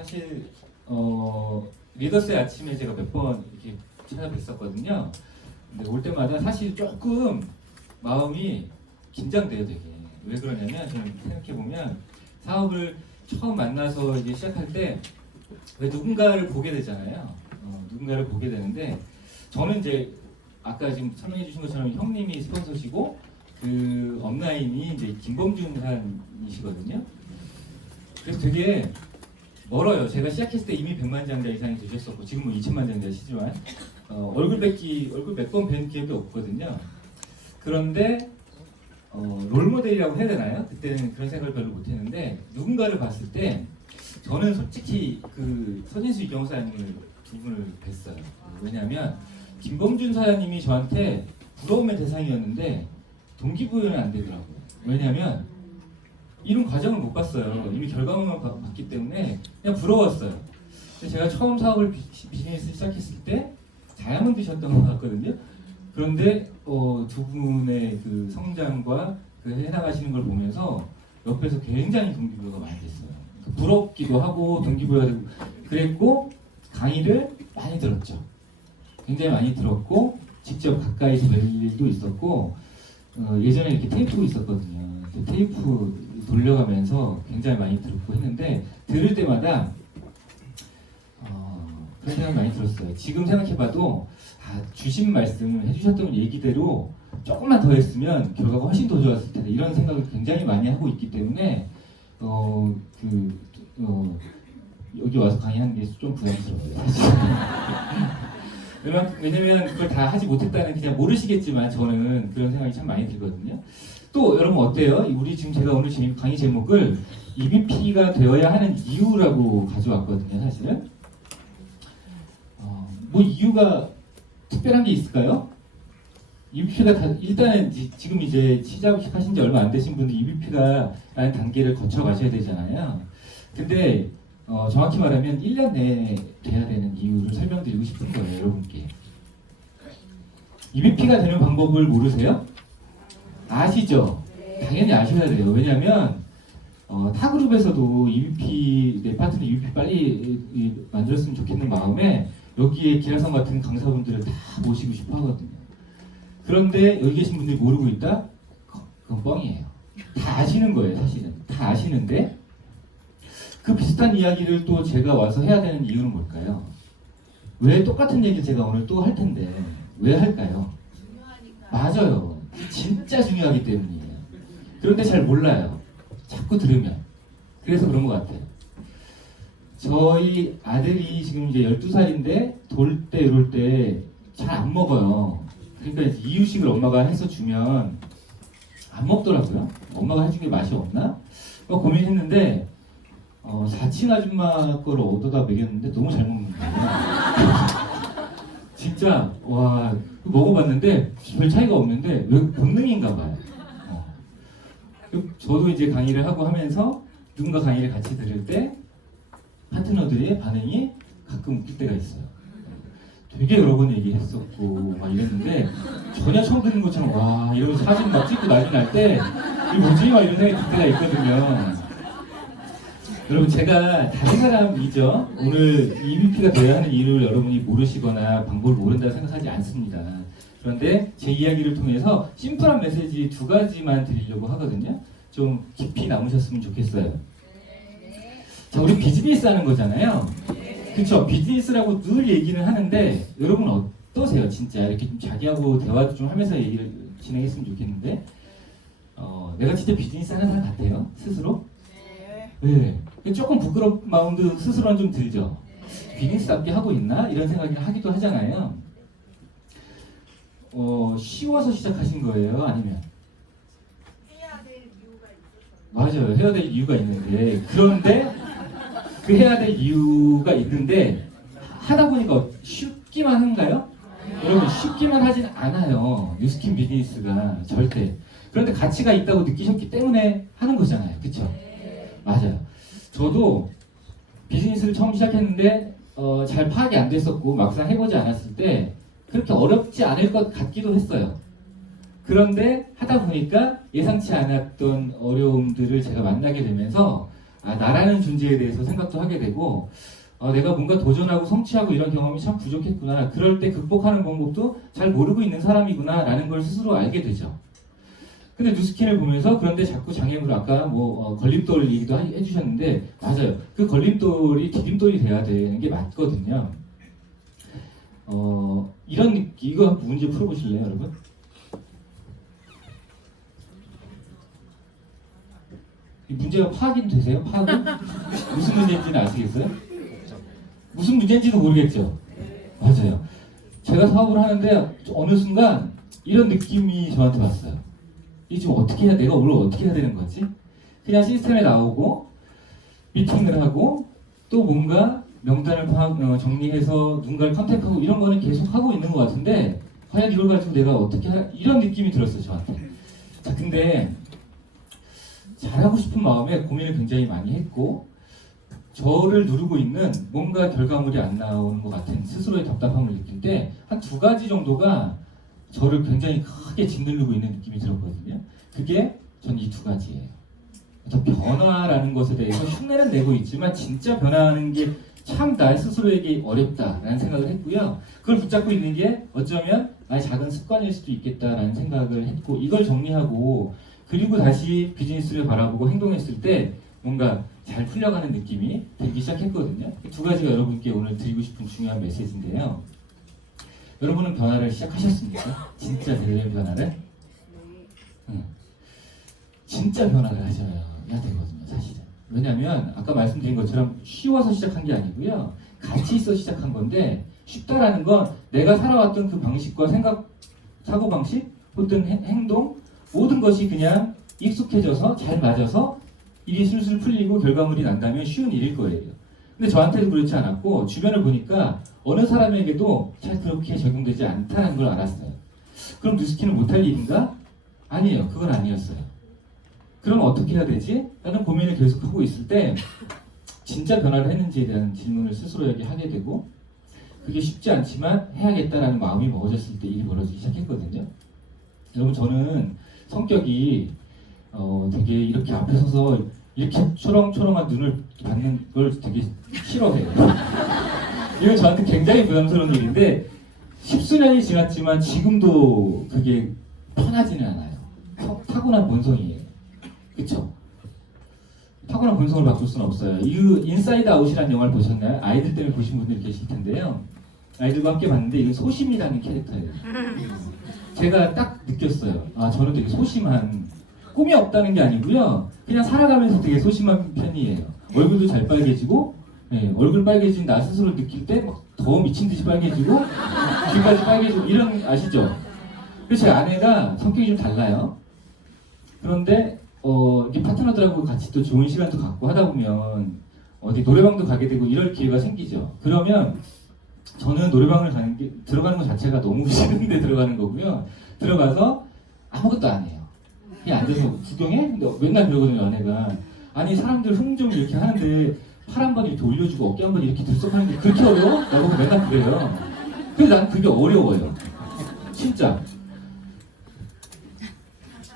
사실 리더스의 아침에 제가 몇 번 이렇게 찾아뵀었거든요. 근데 올 때마다 사실 조금 마음이 긴장돼요, 되게. 왜 그러냐면 저는 생각해 보면 사업을 처음 만나서 이제 시작할 때 왜 누군가를 보게 되잖아요. 누군가를 보게 되는데 저는 이제 아까 지금 설명해 주신 것처럼 형님이 스폰서시고 그 업라인이 이제 김범준 사람이시거든요. 그래서 되게 멀어요. 제가 시작했을 때 이미 100만 장자 이상이 되셨었고 지금 뭐 2천만 장자시지만 얼굴 몇 번 뵌 기억이 없거든요. 그런데 롤모델이라고 해야 되나요? 그때는 그런 생각을 별로 못했는데 누군가를 봤을 때 저는 솔직히 그 서진수 이경호 사장님을 두 분을 뵀어요. 왜냐하면 김범준 사장님이 저한테 부러움의 대상이었는데 동기부여는 안 되더라고요. 왜냐하면 이런 과정을 못 봤어요. 이미 결과물만 봤기 때문에 그냥 부러웠어요. 근데 제가 처음 사업을 비즈니스 시작했을 때 다이아몬드셨던 것 같거든요. 그런데 두 분의 그 성장과 그 해나가시는 걸 보면서 옆에서 굉장히 동기부여가 많이 됐어요. 부럽기도 하고 동기부여가 되고 그랬고 강의를 많이 들었죠. 굉장히 많이 들었고 직접 가까이서 뵐 일도 있었고 예전에 이렇게 테이프 있었거든요. 그 테이프 돌려가면서 굉장히 많이 듣고 했는데 들을 때마다 그런 생각 많이 들었어요. 지금 생각해봐도 주신 말씀을 해주셨던 얘기대로 조금만 더 했으면 결과가 훨씬 더 좋았을 텐데 이런 생각을 굉장히 많이 하고 있기 때문에 여기 와서 강의하는 게 좀 부담스러워요. 사실. 왜냐면 그걸 다 하지 못했다는 그냥 모르시겠지만 저는 그런 생각이 참 많이 들거든요. 또 여러분 어때요? 우리 지금 제가 오늘 강의 제목을 EVP가 되어야 하는 이유라고 가져왔거든요. 사실은 뭐 이유가 특별한 게 있을까요? EVP가 일단은 지금 이제 시작하신 지 얼마 안 되신 분들 EVP가 라는 단계를 거쳐 가셔야 되잖아요. 근데 정확히 말하면 1년 내에 돼야 되는 이유를 설명드리고 싶은 거예요, 여러분께. EVP가 되는 방법을 모르세요? 아시죠? 당연히 아셔야 돼요. 왜냐하면 타그룹에서도 EVP, 내 파트너 EVP 빨리 만들었으면 좋겠는 마음에 여기에 기라성 같은 강사분들을 다 모시고 싶어 하거든요. 그런데 여기 계신 분들이 모르고 있다? 그건 뻥이에요. 다 아시는 거예요, 사실은. 다 아시는데 그 비슷한 이야기를 또 제가 와서 해야 되는 이유는 뭘까요? 왜 똑같은 얘기를 제가 오늘 또 할 텐데 왜 할까요? 맞아요. 진짜 중요하기 때문이에요. 그런데 잘 몰라요. 자꾸 들으면. 그래서 그런 것 같아요. 저희 아들이 지금 이제 12살인데 돌 때 이럴 때 잘 안 먹어요. 그러니까 이유식을 엄마가 해서 주면 안 먹더라고요. 엄마가 해준 게 맛이 없나? 고민했는데 사친 아줌마 거를 얻어다 먹였는데 너무 잘 먹는 거예요. 진짜 와 먹어봤는데 별 차이가 없는데 왜 본능인가 봐요. 저도 이제 강의를 하고 하면서 누군가 강의를 같이 들을 때 파트너들의 반응이 가끔 웃길 때가 있어요. 되게 여러 번 얘기했었고 막 이랬는데 전혀 처음 듣는 것처럼 와 이러면서 사진 막 찍고 난리 날 때 이게 뭐지? 막 이런 생각이 들 때가 있거든요. 여러분 제가 다른 사람이죠. 오늘 EVP가 되어야 하는 이유를 여러분이 모르시거나 방법을 모른다고 생각하지 않습니다. 그런데 제 이야기를 통해서 심플한 메시지 2가지만 드리려고 하거든요. 좀 깊이 남으셨으면 좋겠어요. 자, 우리 비즈니스 하는 거잖아요. 그쵸? 비즈니스라고 늘 얘기는 하는데 여러분 어떠세요? 진짜 이렇게 좀 자기하고 대화도 좀 하면서 얘기를 진행했으면 좋겠는데 내가 진짜 비즈니스 하는 사람 같아요? 스스로? 네. 조금 부끄러운 마음도 스스로는 좀 들죠. 비즈니스답게 하고 있나? 이런 생각을 하기도 하잖아요. 쉬워서 시작하신 거예요? 아니면? 해야 될 이유가 있어서. 맞아요. 해야 될 이유가 있는데 그런데 그 해야 될 이유가 있는데 하다 보니까 쉽기만 한가요? 여러분 쉽기만 하진 않아요. 뉴스킨 비즈니스가 절대. 그런데 가치가 있다고 느끼셨기 때문에 하는 거잖아요. 그쵸? 맞아요. 저도 비즈니스를 처음 시작했는데 잘 파악이 안 됐었고 막상 해보지 않았을 때 그렇게 어렵지 않을 것 같기도 했어요. 그런데 하다 보니까 예상치 않았던 어려움들을 제가 만나게 되면서 나라는 존재에 대해서 생각도 하게 되고 내가 뭔가 도전하고 성취하고 이런 경험이 참 부족했구나. 그럴 때 극복하는 방법도 잘 모르고 있는 사람이구나 라는 걸 스스로 알게 되죠. 근데 누스킨을 보면서 그런데 자꾸 장애물 아까 걸림돌 얘기도 해주셨는데 맞아요. 그 걸림돌이 디딤돌이 돼야 되는 게 맞거든요. 이런 느낌, 이거 한번 문제 풀어보실래요, 여러분? 이 문제가 파악이 되세요? 파악은? 무슨 문제인지는 아시겠어요? 무슨 문제인지도 모르겠죠? 맞아요. 제가 사업을 하는데 어느 순간 이런 느낌이 저한테 왔어요. 이게 지금 어떻게 해야, 내가 오늘 어떻게 해야 되는 거지? 그냥 시스템에 나오고 미팅을 하고 또 뭔가 명단을 정리해서 누군가를 컨택하고 이런 거는 계속 하고 있는 것 같은데 과연 이걸 가지고 내가 어떻게 이런 느낌이 들었어요, 저한테. 자, 근데 잘하고 싶은 마음에 고민을 굉장히 많이 했고 저를 누르고 있는 뭔가 결과물이 안 나오는 것 같은 스스로의 답답함을 느낄 때 한 2가지 정도가 저를 굉장히 크게 짓누르고 있는 느낌이 들었거든요. 그게 전 이 2가지예요. 그래서 변화라는 것에 대해서 흉내는 내고 있지만 진짜 변화하는 게 참 나 스스로에게 어렵다라는 생각을 했고요. 그걸 붙잡고 있는 게 어쩌면 나의 작은 습관일 수도 있겠다라는 생각을 했고 이걸 정리하고 그리고 다시 비즈니스를 바라보고 행동했을 때 뭔가 잘 풀려가는 느낌이 들기 시작했거든요. 2가지가 여러분께 오늘 드리고 싶은 중요한 메시지인데요. 여러분은 변화를 시작하셨습니까? 진짜 제대로 변화를? 응. 진짜 변화를 하셔야 되거든요, 사실은. 왜냐면 아까 말씀드린 것처럼 쉬워서 시작한 게 아니고요. 같이 있어 시작한 건데 쉽다라는 건 내가 살아왔던 그 방식과 생각, 사고방식, 혹은 행동 모든 것이 그냥 익숙해져서 잘 맞아서 일이 술술 풀리고 결과물이 난다면 쉬운 일일 거예요. 근데 저한테도 그렇지 않았고 주변을 보니까 어느 사람에게도 잘 그렇게 적용되지 않다는 걸 알았어요. 그럼 뉴스킨은 못할 일인가? 아니에요. 그건 아니었어요. 그럼 어떻게 해야 되지? 라는 고민을 계속 하고 있을 때 진짜 변화를 했는지에 대한 질문을 스스로에게 하게 되고 그게 쉽지 않지만 해야겠다라는 마음이 먹어졌을 때 일이 벌어지기 시작했거든요. 여러분 저는 성격이 되게 이렇게 앞에 서서 이렇게 초롱초롱한 눈을 받는 걸 되게 싫어해요. 이건 저한테 굉장히 부담스러운 일인데 10수년이 지났지만 지금도 그게 편하지는 않아요. 타고난 본성이에요. 그쵸? 타고난 본성을 바꿀 수는 없어요. 이 인사이드 아웃이라는 영화를 보셨나요? 아이들 때문에 보신 분들이 계실 텐데요. 아이들과 함께 봤는데 이건 소심이라는 캐릭터예요. 제가 딱 느꼈어요. 저는 되게 소심한, 꿈이 없다는 게 아니고요. 그냥 살아가면서 되게 소심한 편이에요. 얼굴도 잘 빨개지고, 얼굴 빨개진 나 스스로 느낄 때 더 미친 듯이 빨개지고, 귀까지 빨개지고, 이런, 아시죠? 그래서 제 아내가 성격이 좀 달라요. 그런데, 이렇게 파트너들하고 같이 또 좋은 시간도 갖고 하다 보면, 어디 노래방도 가게 되고 이럴 기회가 생기죠. 그러면, 저는 노래방을 들어가는 것 자체가 너무 싫은데 들어가는 거고요. 들어가서 아무것도 안 해요. 그냥 앉아서 구경해? 근데 맨날 그러거든요, 아내가. 아니, 사람들 흥 좀 이렇게 하는데 팔 한 번 이렇게 올려주고 어깨 한 번 이렇게 들썩하는 게 그렇게 어려워? 나보고 맨날 그래요. 근데 난 그게 어려워요. 진짜.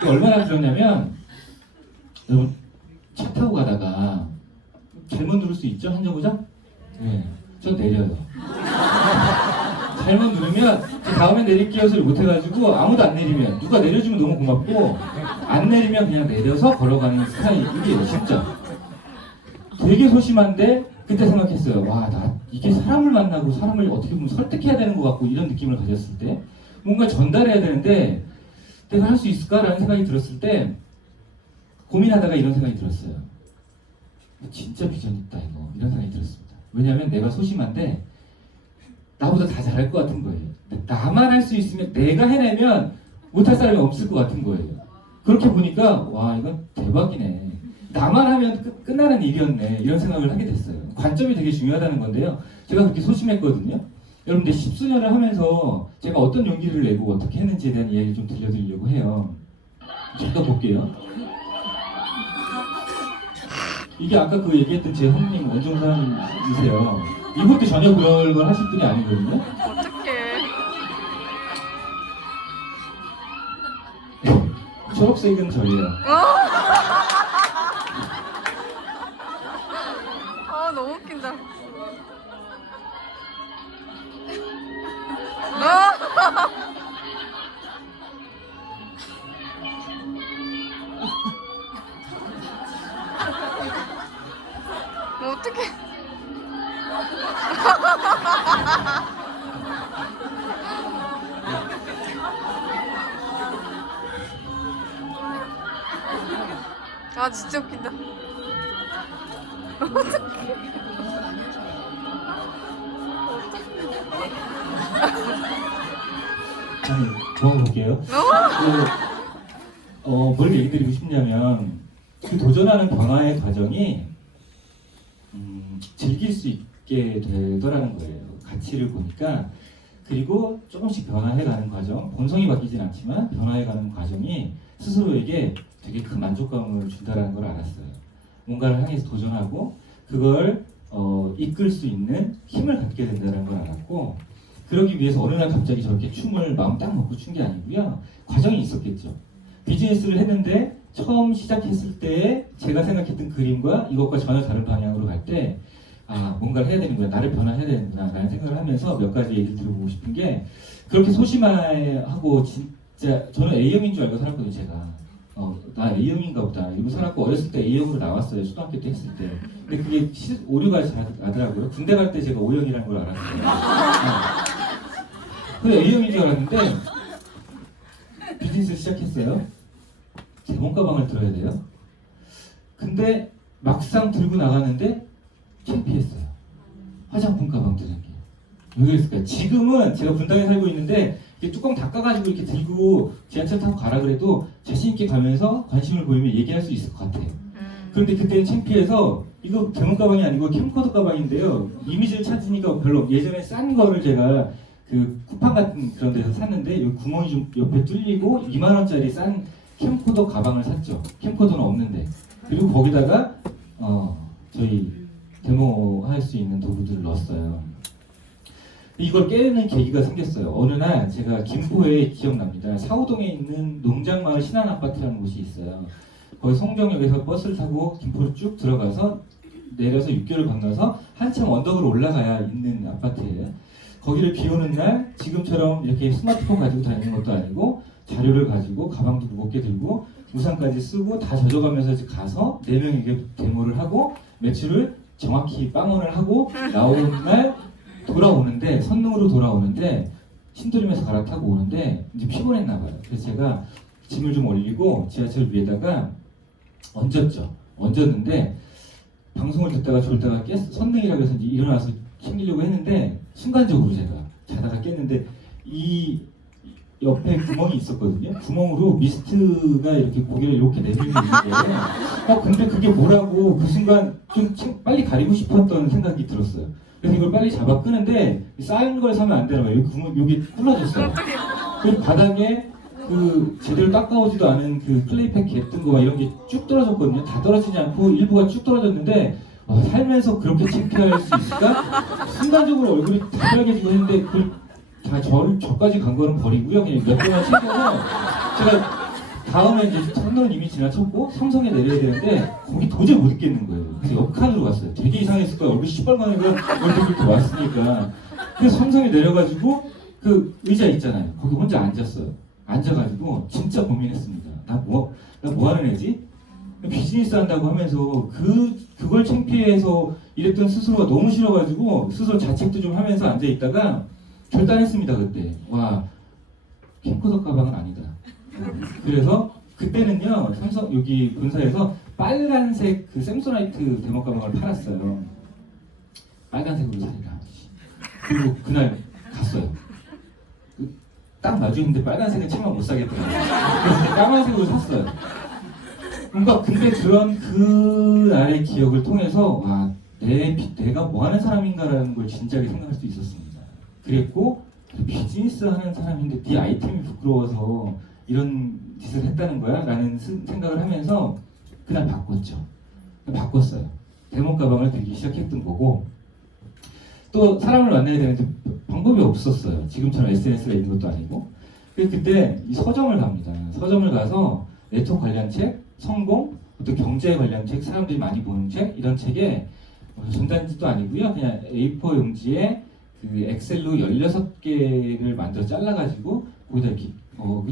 얼마나 그러냐면, 여러분, 차 타고 가다가 잘못 누를 수 있죠? 한 정거장? 네. 전 내려요. 잘못 누르면 다음에 내릴게요 소리 못해가지고 아무도 안 내리면 누가 내려주면 너무 고맙고 안 내리면 그냥 내려서 걸어가는 스타일이에요. 진짜 되게 소심한데 그때 생각했어요. 와, 나 이게 사람을 만나고 사람을 어떻게 보면 설득해야 되는 것 같고 이런 느낌을 가졌을 때 뭔가 전달해야 되는데 내가 할 수 있을까라는 생각이 들었을 때 고민하다가 이런 생각이 들었어요. 진짜 비전 있다 이거 이런 생각이 들었습니다. 왜냐하면 내가 소심한데 나보다 다 잘할 것 같은 거예요. 나만 할 수 있으면 내가 해내면 못할 사람이 없을 것 같은 거예요. 그렇게 보니까 와 이건 대박이네. 나만 하면 끝나는 일이었네. 이런 생각을 하게 됐어요. 관점이 되게 중요하다는 건데요. 제가 그렇게 소심했거든요. 여러분들 10수년을 하면서 제가 어떤 용기를 내고 어떻게 했는지에 대한 이야기를 좀 들려드리려고 해요. 잠깐 볼게요. 이게 아까 그 얘기했던 제 형님 원종사님이세요. 이분도 전혀 그런 걸 하실 분이 아니거든요. 어떡해. 초록색은 저예요. 웃긴다. 어떡해. 아 진짜 웃긴다. 아니, 도와볼게요. 뭘 얘기 드리고 싶냐면, 그 도전하는 변화의 과정이, 즐길 수 있게 되더라는 거예요. 가치를 보니까. 그리고 조금씩 변화해가는 과정, 본성이 바뀌진 않지만, 변화해가는 과정이 스스로에게 되게 큰 만족감을 준다는 걸 알았어요. 뭔가를 향해서 도전하고, 그걸 이끌 수 있는 힘을 갖게 된다는 걸 알았고, 그러기 위해서 어느 날 갑자기 저렇게 춤을 마음 딱 먹고 춘 게 아니고요. 과정이 있었겠죠. 비즈니스를 했는데 처음 시작했을 때 제가 생각했던 그림과 이것과 전혀 다른 방향으로 갈 때 뭔가를 해야 되는구나, 나를 변화해야 되는구나 라는 생각을 하면서 몇 가지 얘기를 들어보고 싶은 게, 그렇게 소심하고 진짜 저는 A형인 줄 알고 살았거든요. 제가 나 A형인가 보다 이러고 살았고, 어렸을 때 A형으로 나왔어요. 초등학교 때 했을 때. 근데 그게 오류가 잘 나더라고요. 군대 갈 때 제가 O형이라는 걸 알았어요. 근데 A형인 줄 알았는데 비즈니스 시작했어요. 대본 가방을 들어야 돼요. 근데 막상 들고 나가는데 창피했어요. 화장품 가방 드는 게. 왜 그랬을까요? 지금은 제가 분당에 살고 있는데 이렇게 뚜껑 닦아가지고 이렇게 들고 지하철 타고 가라 그래도 자신 있게 가면서 관심을 보이면 얘기할 수 있을 것 같아요. 그런데 그때는 창피해서, 이거 대문 가방이 아니고 캠코더 가방인데요. 이미지를 찾으니까 별로, 예전에 싼 거를 제가 그 쿠팡 같은 그런 데서 샀는데 여기 구멍이 좀 옆에 뚫리고 2만 원짜리 싼 캠코더 가방을 샀죠. 캠코더는 없는데. 그리고 거기다가 저희 데모 할 수 있는 도구들을 넣었어요. 이걸 깨는 계기가 생겼어요. 어느 날 제가 김포에, 기억납니다, 사우동에 있는 농장마을 신한아파트라는 곳이 있어요. 거기 송정역에서 버스를 타고 김포를 쭉 들어가서 내려서 6개를 건너서 한참 언덕으로 올라가야 있는 아파트예요. 거기를 비 오는 날 지금처럼 이렇게 스마트폰 가지고 다니는 것도 아니고, 자료를 가지고 가방도 무겁게 들고 우산까지 쓰고 다 젖어가면서 가서 4명에게 데모를 하고 매출을 정확히 빵원을 하고 나오는 날 돌아오는데, 선릉으로 돌아오는데 신도림에서 갈아타고 오는데 이제 피곤했나 봐요. 그래서 제가 짐을 좀 올리고 지하철 위에다가 얹었는데, 방송을 듣다가 졸다가 선릉이라고 해서 이제 일어나서 챙기려고 했는데 순간적으로 제가 자다가 깼는데 이 옆에 구멍이 있었거든요. 구멍으로 미스트가 이렇게 고개를 이렇게 내밀고 있는데 근데 그게 뭐라고 그 순간 좀 빨리 가리고 싶었던 생각이 들었어요. 그래서 이걸 빨리 잡아 끄는데 쌓인 걸 사면 안 되나 봐요. 여기 구멍, 여기 뚫어졌어요. 그리고 바닥에 그 제대로 닦아오지도 않은 그 클레이팩 개 뜬 거 이런 게 쭉 떨어졌거든요. 다 떨어지지 않고 일부가 쭉 떨어졌는데 살면서 그렇게 창피할 수 있을까? 순간적으로 얼굴이 다 빨개지고 했는데 그걸 다 저까지 간 거는 버리고요. 그냥 몇 개만 챙겨서 제가 다음에 이제 선릉은 이미 지나쳤고 삼성에 내려야 되는데 거기 도저히 못 있겠는 거예요. 그래서 옆칸으로 갔어요. 되게 이상했을 거예요. 얼굴 시뻘건해가 얼굴 그렇게 왔으니까. 그래서 삼성에 내려가지고 그 의자 있잖아요. 거기 혼자 앉았어요. 앉아가지고 진짜 고민했습니다. 나 뭐 하는 애지? 비즈니스 한다고 하면서 그걸 창피해서 이랬던 스스로가 너무 싫어가지고 스스로 자책도 좀 하면서 앉아있다가 결단했습니다. 그때 캠코더 가방은 아니다. 그래서 그때는요, 삼성 여기 본사에서 빨간색 그 샘소나이트 데모 가방을 팔았어요. 빨간색으로 살이라. 그리고 그날 갔어요. 딱 마주했는데 빨간색은 차마 못 사겠더라고요. 그래서 까만색으로 샀어요. 뭔가 근데 그런 그날의 기억을 통해서 내가 뭐 하는 사람인가라는 걸 진지하게 생각할 수 있었습니다. 그랬고 비즈니스 하는 사람인데 네 아이템이 부끄러워서 이런 짓을 했다는 거야? 라는 생각을 하면서 그날 바꿨어요. 데모 가방을 들기 시작했던 거고, 또 사람을 만나야 되는데 방법이 없었어요. 지금처럼 SNS가 있는 것도 아니고. 그때 이 서점을 갑니다. 서점을 가서 네트워크 관련 책, 성공, 어떤 경제 관련 책, 사람들이 많이 보는 책, 이런 책에 전단지도 아니고요. 그냥 A4 용지에 그 엑셀로 16개를 만들어 잘라가지고 거기다 이렇게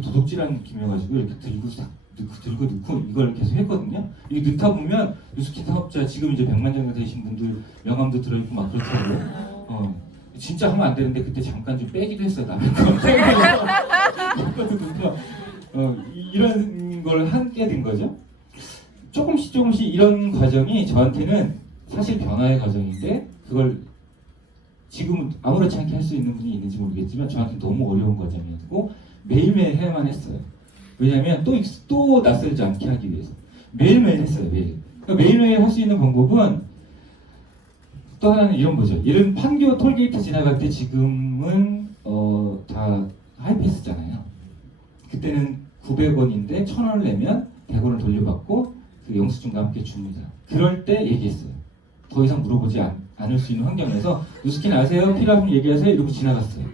도둑질하는 느낌이어가지고 이렇게 들고 넣고 이걸 계속 했거든요. 이게 넣다 보면 뉴스킨 사업자 지금 이제 100만 정도 되신 분들 명함도 들어있고 막 그렇더라고요. 진짜 하면 안 되는데 그때 잠깐 좀 빼기도 했어요. 남의 것도 넣고 이런 걸 하게 된 거죠. 조금씩 이런 과정이 저한테는 사실 변화의 과정인데 그걸 지금 아무렇지 않게 할 수 있는 분이 있는지 모르겠지만 저한테 너무 어려운 과정이었고 매일매일 해야만 했어요. 왜냐하면 또 낯설지 않게 하기 위해서 매일매일 했어요. 그러니까 매일매일 할 수 있는 방법은 또 하나는 이런 거죠. 이런 판교 톨게이트 지나갈 때 지금은 다 하이패스잖아요. 그때는 900원인데 1000원을 내면 100원을 돌려받고 그 영수증과 함께 줍니다. 그럴 때 얘기했어요. 더 이상 물어보지 않을 수 있는 환경에서 뉴스킨 아세요? 필요하면 얘기하세요. 이러고 지나갔어요.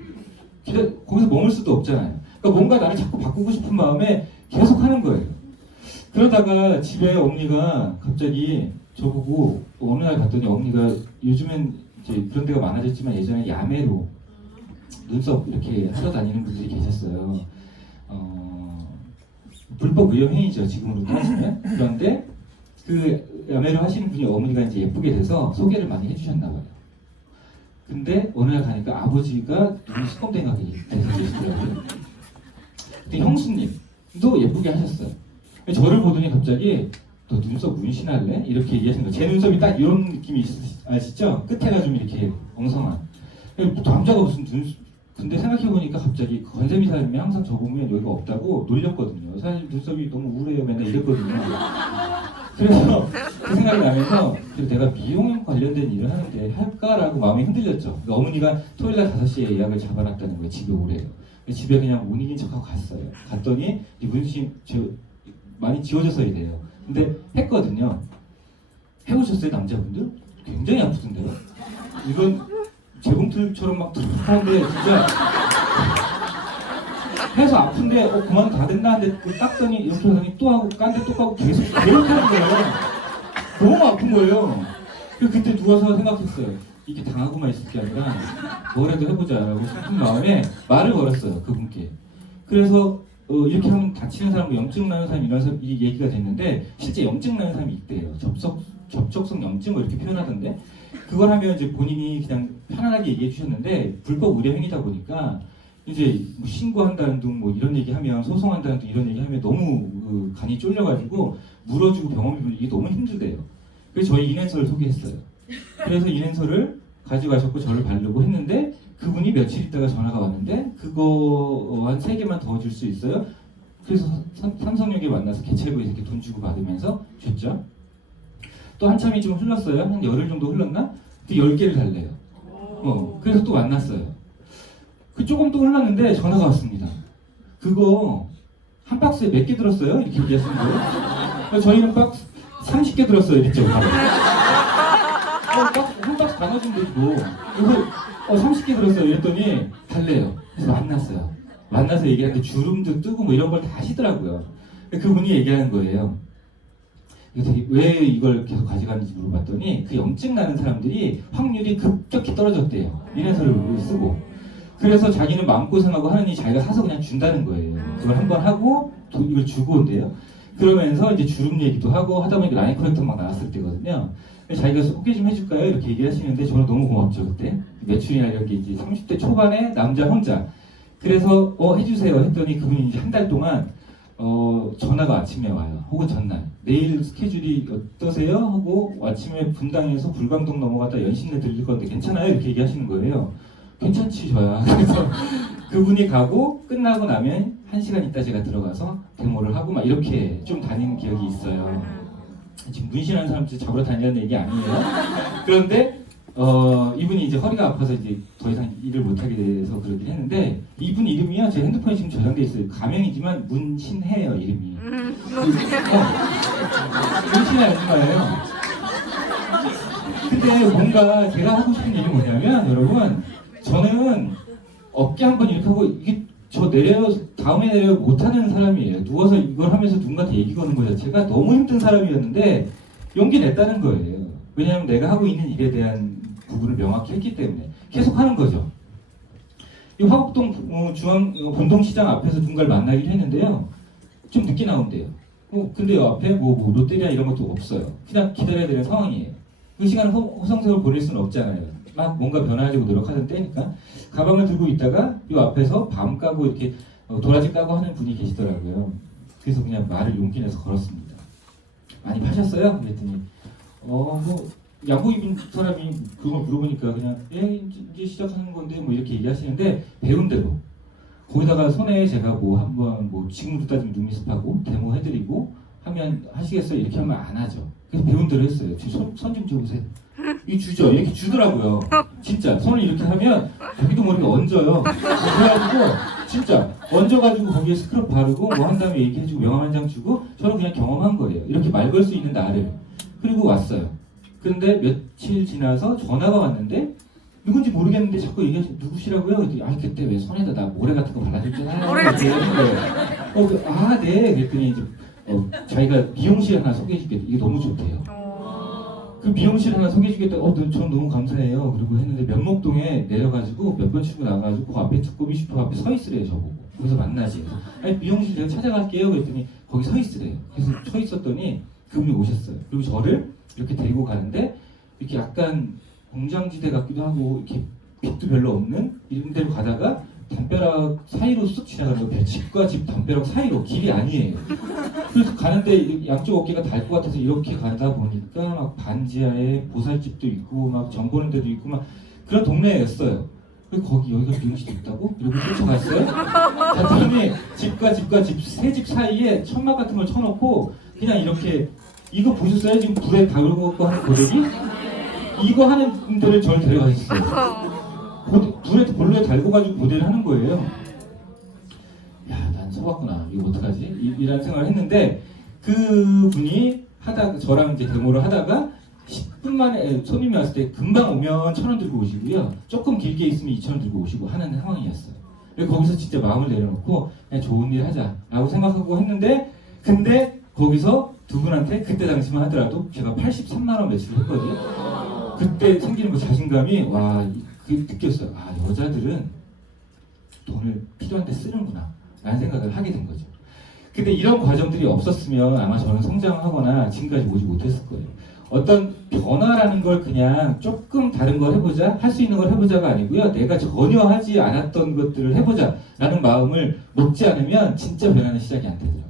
거기서 머물 수도 없잖아요. 그러니까 뭔가 나를 자꾸 바꾸고 싶은 마음에 계속 하는 거예요. 그러다가 집에 어머니가 갑자기 저보고 어느 날 봤더니 어머니가 요즘엔 이제 그런 데가 많아졌지만 예전에 야매로 눈썹 이렇게 하러 다니는 분들이 계셨어요. 불법 의료 행위죠 지금으로 따지면. 그런데 그 야매를 하시는 분이 어머니가 이제 예쁘게 돼서 소개를 많이 해주셨나 봐요. 근데 어느 날 가니까 아버지가 눈이 시꺼먼하게 돼서 계시더라고요. 근데 형수님도 예쁘게 하셨어요. 저를 보더니 갑자기 너 눈썹 문신할래? 이렇게 얘기하신 거예요. 제 눈썹이 딱 이런 느낌이 아시죠? 끝에가 좀 이렇게 엉성한. 남자가 무슨 눈썹. 근데 생각해보니까 갑자기 건세미 사람이 항상 저 보면 여기가 없다고 놀렸거든요. 사실 눈썹이 너무 우울해요. 맨날 이랬거든요. 그래서 그 생각이 나면서 내가 미용 관련된 일을 하는데 할까라고 마음이 흔들렸죠. 그러니까 어머니가 토요일날 5시에 예약을 잡아놨다는 거예요. 집에 오래요. 집에 그냥 못 이긴 척하고 갔어요. 갔더니 이 문신 많이 지워져서 이래요. 근데 했거든요. 해보셨어요 남자분들? 굉장히 아프던데요. 이건 재봉틀처럼 막 하는데 진짜 해서 아픈데 그만 다 된다 하는데 닦더니 이렇게 하더니 또 하고 깐데 또 까고 계속 하는 거예요. 너무 아픈 거예요. 그때 누워서 생각했어요. 이게 당하고만 있을 게 아니라 뭐라도 해보자라고 싶은 마음에 말을 걸었어요. 그분께. 그래서 이렇게 하면 다치는 사람과 염증 나는 사람 이런 사람 이 얘기가 됐는데 실제 염증 나는 사람이 있대요. 접촉성 염증 뭐 이렇게 표현하던데 그걸 하면 이제 본인이 그냥 편안하게 얘기해 주셨는데 불법 의료 행위다 보니까 이제 뭐 신고한다는 둥 뭐 이런 얘기하면 소송한다는 둥 이런 얘기하면 너무 간이 쫄려가지고 물어주고 병원비 불리기 너무 힘들대요. 그래서 저희 인앤서를 소개했어요. 그래서 인앤서를 가져가셨고 저를 바르고 했는데 그분이 며칠 있다가 전화가 왔는데 그거 한 3개만 더 줄 수 있어요? 그래서 삼성역에 만나서 개찰구에서 이렇게 돈 주고 받으면서 줬죠. 또 한참이 좀 흘렀어요. 한 열흘 정도 흘렀나? 또 10개를 달래요. 그래서 또 만났어요. 그 조금 또 흘렀는데 전화가 왔습니다. 그거 한 박스에 몇 개 들었어요? 이렇게 얘기하시는 거예요. 저희는 박스 30개 들었어요. 이랬죠. 한 박스 나눠주면 되고 그래서 30개 들었어요. 이랬더니 달래요. 그래서 만나서 얘기하는데 주름도 뜨고 뭐 이런 걸 다 하시더라고요. 그분이 얘기하는 거예요. 왜 이걸 계속 가져가는지 물어봤더니 그 염증 나는 사람들이 확률이 급격히 떨어졌대요. 인앤서를 쓰고. 그래서 자기는 마음고생하고 하느니 자기가 사서 그냥 준다는 거예요. 그걸 한번 하고 이걸 주고 온대요. 그러면서 이제 주름 얘기도 하고 하다 보니까 라인 커렉터 막 나왔을 때거든요. 자기가 소개 좀 해줄까요? 이렇게 얘기하시는데 저는 너무 고맙죠 그때. 매출이나 이런 게 이제 30대 초반에 남자 혼자. 그래서 해주세요 했더니 그분이 이제 한 달 동안 전화가 아침에 와요. 혹은 전날. 내일 스케줄이 어떠세요? 하고 아침에 분당에서 불광동 넘어갔다 연신내 들릴 건데 괜찮아요? 이렇게 얘기하시는 거예요. 괜찮지 저야. 그래서 그분이 가고 끝나고 나면 1시간 있다 제가 들어가서 데모를 하고 막 이렇게 좀 다니는 기억이 있어요. 지금 문신하는 사람 잡으러 다니는 얘기 아니에요. 그런데 이분이 이제 허리가 아파서 이제 더 이상 일을 못하게 돼서 그러긴 했는데 이분 이름이요 제 핸드폰에 지금 저장돼 있어요. 가명이지만 문신해요 이름이. 문신의 아줌마예요. 근데 뭔가 제가 하고 싶은 얘기 뭐냐면 여러분 저는 어깨 한번 이렇게 하고 이게 저 다음에 내려 못하는 사람이에요. 누워서 이걸 하면서 누군가한테 얘기 거는 거 자체가 너무 힘든 사람이었는데 용기 냈다는 거예요. 왜냐하면 내가 하고 있는 일에 대한 구분을 명확히 했기 때문에 계속 하는 거죠. 이 화곡동 중앙 본동시장 앞에서 누군가를 만나기로 했는데요. 좀 늦게 나온대요. 근데 요 앞에 뭐 롯데리아 이런 것도 없어요. 그냥 기다려야 되는 상황이에요. 그 시간을 허송세월 보낼 수는 없잖아요. 막 뭔가 변화하려고 노력하던 때니까 가방을 들고 있다가 요 앞에서 밤 까고 이렇게 도라지 까고 하는 분이 계시더라고요. 그래서 그냥 말을 용기 내서 걸었습니다. 많이 파셨어요? 그랬더니 뭐 양복 입은 사람이 그걸 물어보니까 그냥 이제 시작하는 건데 뭐 이렇게 얘기하시는데 배운 대로 거기다가 손에 제가 뭐 한번 뭐 지금부터 따지면 룸미습하고 데모 해드리고 하면 하시겠어요? 이렇게 하면 안 하죠. 그래서 배운 대로 했어요. 손 좀 줘보세요. 이 주죠. 이렇게 주더라고요. 진짜 손을 이렇게 하면 자기도 모르게 얹어요. 그래가지고 진짜 얹어가지고 거기에 스크럽 바르고 뭐 한 다음에 얘기해주고 명함 한 장 주고 저는 그냥 경험한 거예요. 이렇게 말 걸 수 있는 나를. 그리고 왔어요. 그런데 며칠 지나서 전화가 왔는데 누군지 모르겠는데 자꾸 얘기하시 누구시라고요? 그랬더니 그때 왜 손에다 나 모래 같은 거 발라줬잖아요. 모래 같은 거. 네. 그랬더니 이제 자기가 미용실 하나 소개해주겠다. 이게 너무 좋대요. 그 미용실 하나 소개해주겠다. 전 너무 감사해요. 그리고 했는데 면목동에 내려가지고 몇 번 출구 나가가지고 그 앞에 두꺼비 슈퍼 앞에 서 있으래요. 저보고. 거기서 만나지. 미용실 제가 찾아갈게요. 그랬더니 거기 서 있으래요. 그래서 서 있었더니 그분이 오셨어요. 그리고 저를 이렇게 데리고 가는데 이렇게 약간 공장지대 같기도 하고 이렇게 빛도 별로 없는 이런 데로 가다가 담벼락 사이로 쑥 지나가는 거예요. 집과 집 담벼락 사이로 길이 아니에요. 그래서 가는데 양쪽 어깨가 달 것 같아서 이렇게 가다 보니까 막 반지하에 보살집도 있고 막 전 보는 데도 있고 막 그런 동네였어요. 그래서 거기 여기가 미용실이 있다고? 이러고 쫓아갔어요. 갔더니 집과 집 세 집 사이에 천막 같은 걸 쳐놓고 그냥 이렇게 이거 보셨어요? 지금 불에 달고 하는 고데기? 이거 하는 분들을 저를 데려가셨어요. 불에 볼로에 달고 가지고 모델을 하는 거예요. 야, 난 속았구나. 이거 어떡하지? 이런 생각을 했는데 그 분이 하다가 저랑 이제 데모를 하다가 10분 만에 손님이 왔을 때 금방 오면 1,000원 들고 오시고요. 조금 길게 있으면 2,000원 들고 오시고 하는 상황이었어요. 그래서 거기서 진짜 마음을 내려놓고 그냥 좋은 일 하자라고 생각하고 했는데 근데 거기서 두 분한테 그때 당시만 하더라도 제가 83만 원 매출을 했거든요. 그때 생기는 그 자신감이 느꼈어요. 여자들은 돈을 필요한 데 쓰는구나 라는 생각을 하게 된 거죠. 근데 이런 과정들이 없었으면 아마 저는 성장하거나 지금까지 오지 못했을 거예요. 어떤 변화라는 걸 그냥 조금 다른 걸 해보자, 할 수 있는 걸 해보자가 아니고요. 내가 전혀 하지 않았던 것들을 해보자 라는 마음을 먹지 않으면 진짜 변화는 시작이 안 되더라고요.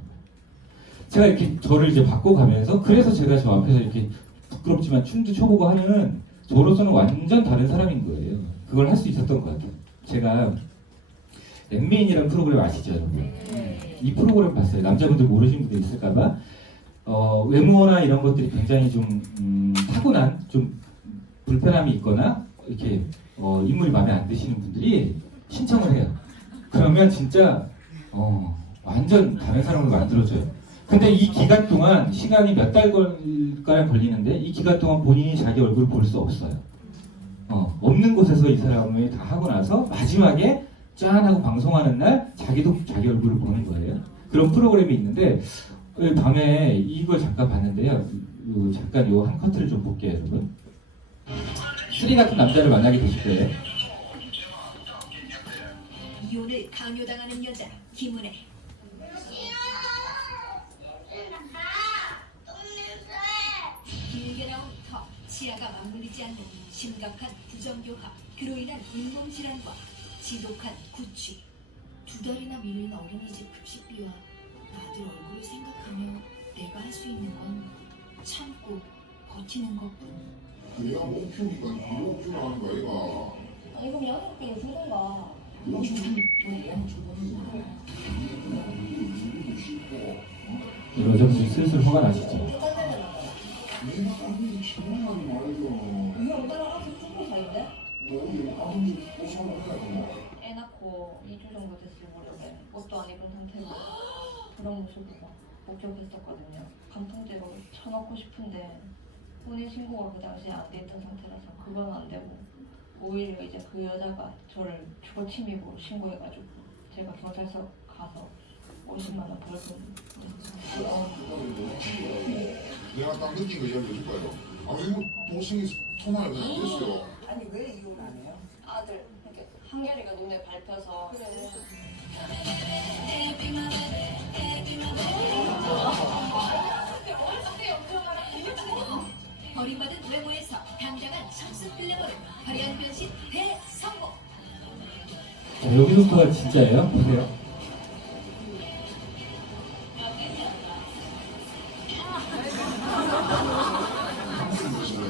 제가 이렇게 저를 이제 바꿔가면서 그래서 제가 저 앞에서 이렇게 부끄럽지만 춤도 춰보고 하는 저로서는 완전 다른 사람인 거예요. 그걸 할 수 있었던 것 같아요. 제가 랩메인이라는 프로그램 아시죠, 여러분? 이 프로그램 봤어요. 남자분들 모르시는 분들 있을까봐. 외모나 이런 것들이 굉장히 좀 타고난 좀 불편함이 있거나 이렇게 인물이 마음에 안 드시는 분들이 신청을 해요. 그러면 진짜 완전 다른 사람을 만들어줘요. 근데 이 기간 동안 시간이 몇 달가량 걸리는데 이 기간 동안 본인이 자기 얼굴을 볼 수 없어요. 없는 곳에서 이 사람을 다 하고 나서 마지막에 짠 하고 방송하는 날 자기도 자기 얼굴을 보는 거예요. 그런 프로그램이 있는데 밤에 이걸 잠깐 봤는데요. 잠깐 요 한 커트를 좀 볼게요, 여러분. 쓰리 같은 남자를 만나게 되실 거예요. 이혼을 강요당하는 여자 김은혜. 길게 나온 턱, 치아가 맞물리지 않는 심각한 부정교합, 그로 인한 잇몸질환과 지독한 구취. 2달이나 밀린 어린이집 급식비와 아들 얼굴을 생각하며 내가 할 수 있는 건 참고 버티는 것뿐. 내가 못 키우니까 못 키우라는 거야, 얘가. 이거 양육 때문에 그런가? 못 키우면 여자분들 슬슬 화가 나시죠? 내가 아무리 친구만 말해도 이거 엄마랑 알아서 죽고 사는데? 너 우리 아버지 보상을 해야지 뭐. 애 낳고 2주 정도 됐을 무렵에 옷도 안 입은 상태로 그런 모습을 막 목격했었거든요. 간통죄로 쳐넣고 싶은데 혼인신고가 그 당시에 안 돼 있던 상태라서 그건 안 되고 오히려 이제 그 여자가 저를 주거 침입으로 신고해가지고 제가 경찰서 가서 50만 원 벌금 내가 딱 느낀 거 이야기해 줄 거예요. 아버지 뭐 동생이 통화를 했어요. 아니 왜 이혼 안 해요? 아들 이렇게 한결이가 눈에 밟혀서 버림받은 외모에서 당당한 성숙 글래머를 화려한 변신 대성공. 자, 여기서부터가 진짜예요? 보세요. 사실은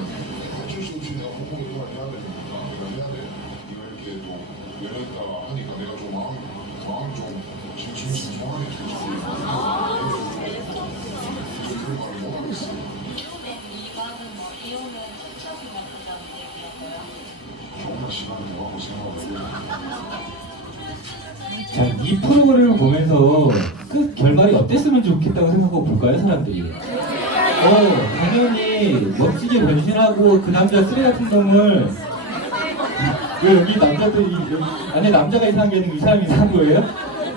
어쩔 수 없이 내가 공공 생활 해야 되니까 내가 해야 돼. 내가 이렇게 또 연애했다가 하니까 내가 좀 마음이 좀 심심하게 되지. 그런 말을 못 하겠어. 이거는 뭐 이혼은 천천히 나쁘다는 얘기였고요. 조금만 시간을 더 하고 생각하고. 자, 이 프로그램을 보면서 그 결말이 어땠으면 좋겠다고 생각하고 볼까요, 사람들이? 당연히 멋지게 변신하고 그 남자 쓰레 같은 놈을 왜 여기 남자들이 안에 남자가 이상한 게 아니고 이 사람이 이상한 거예요?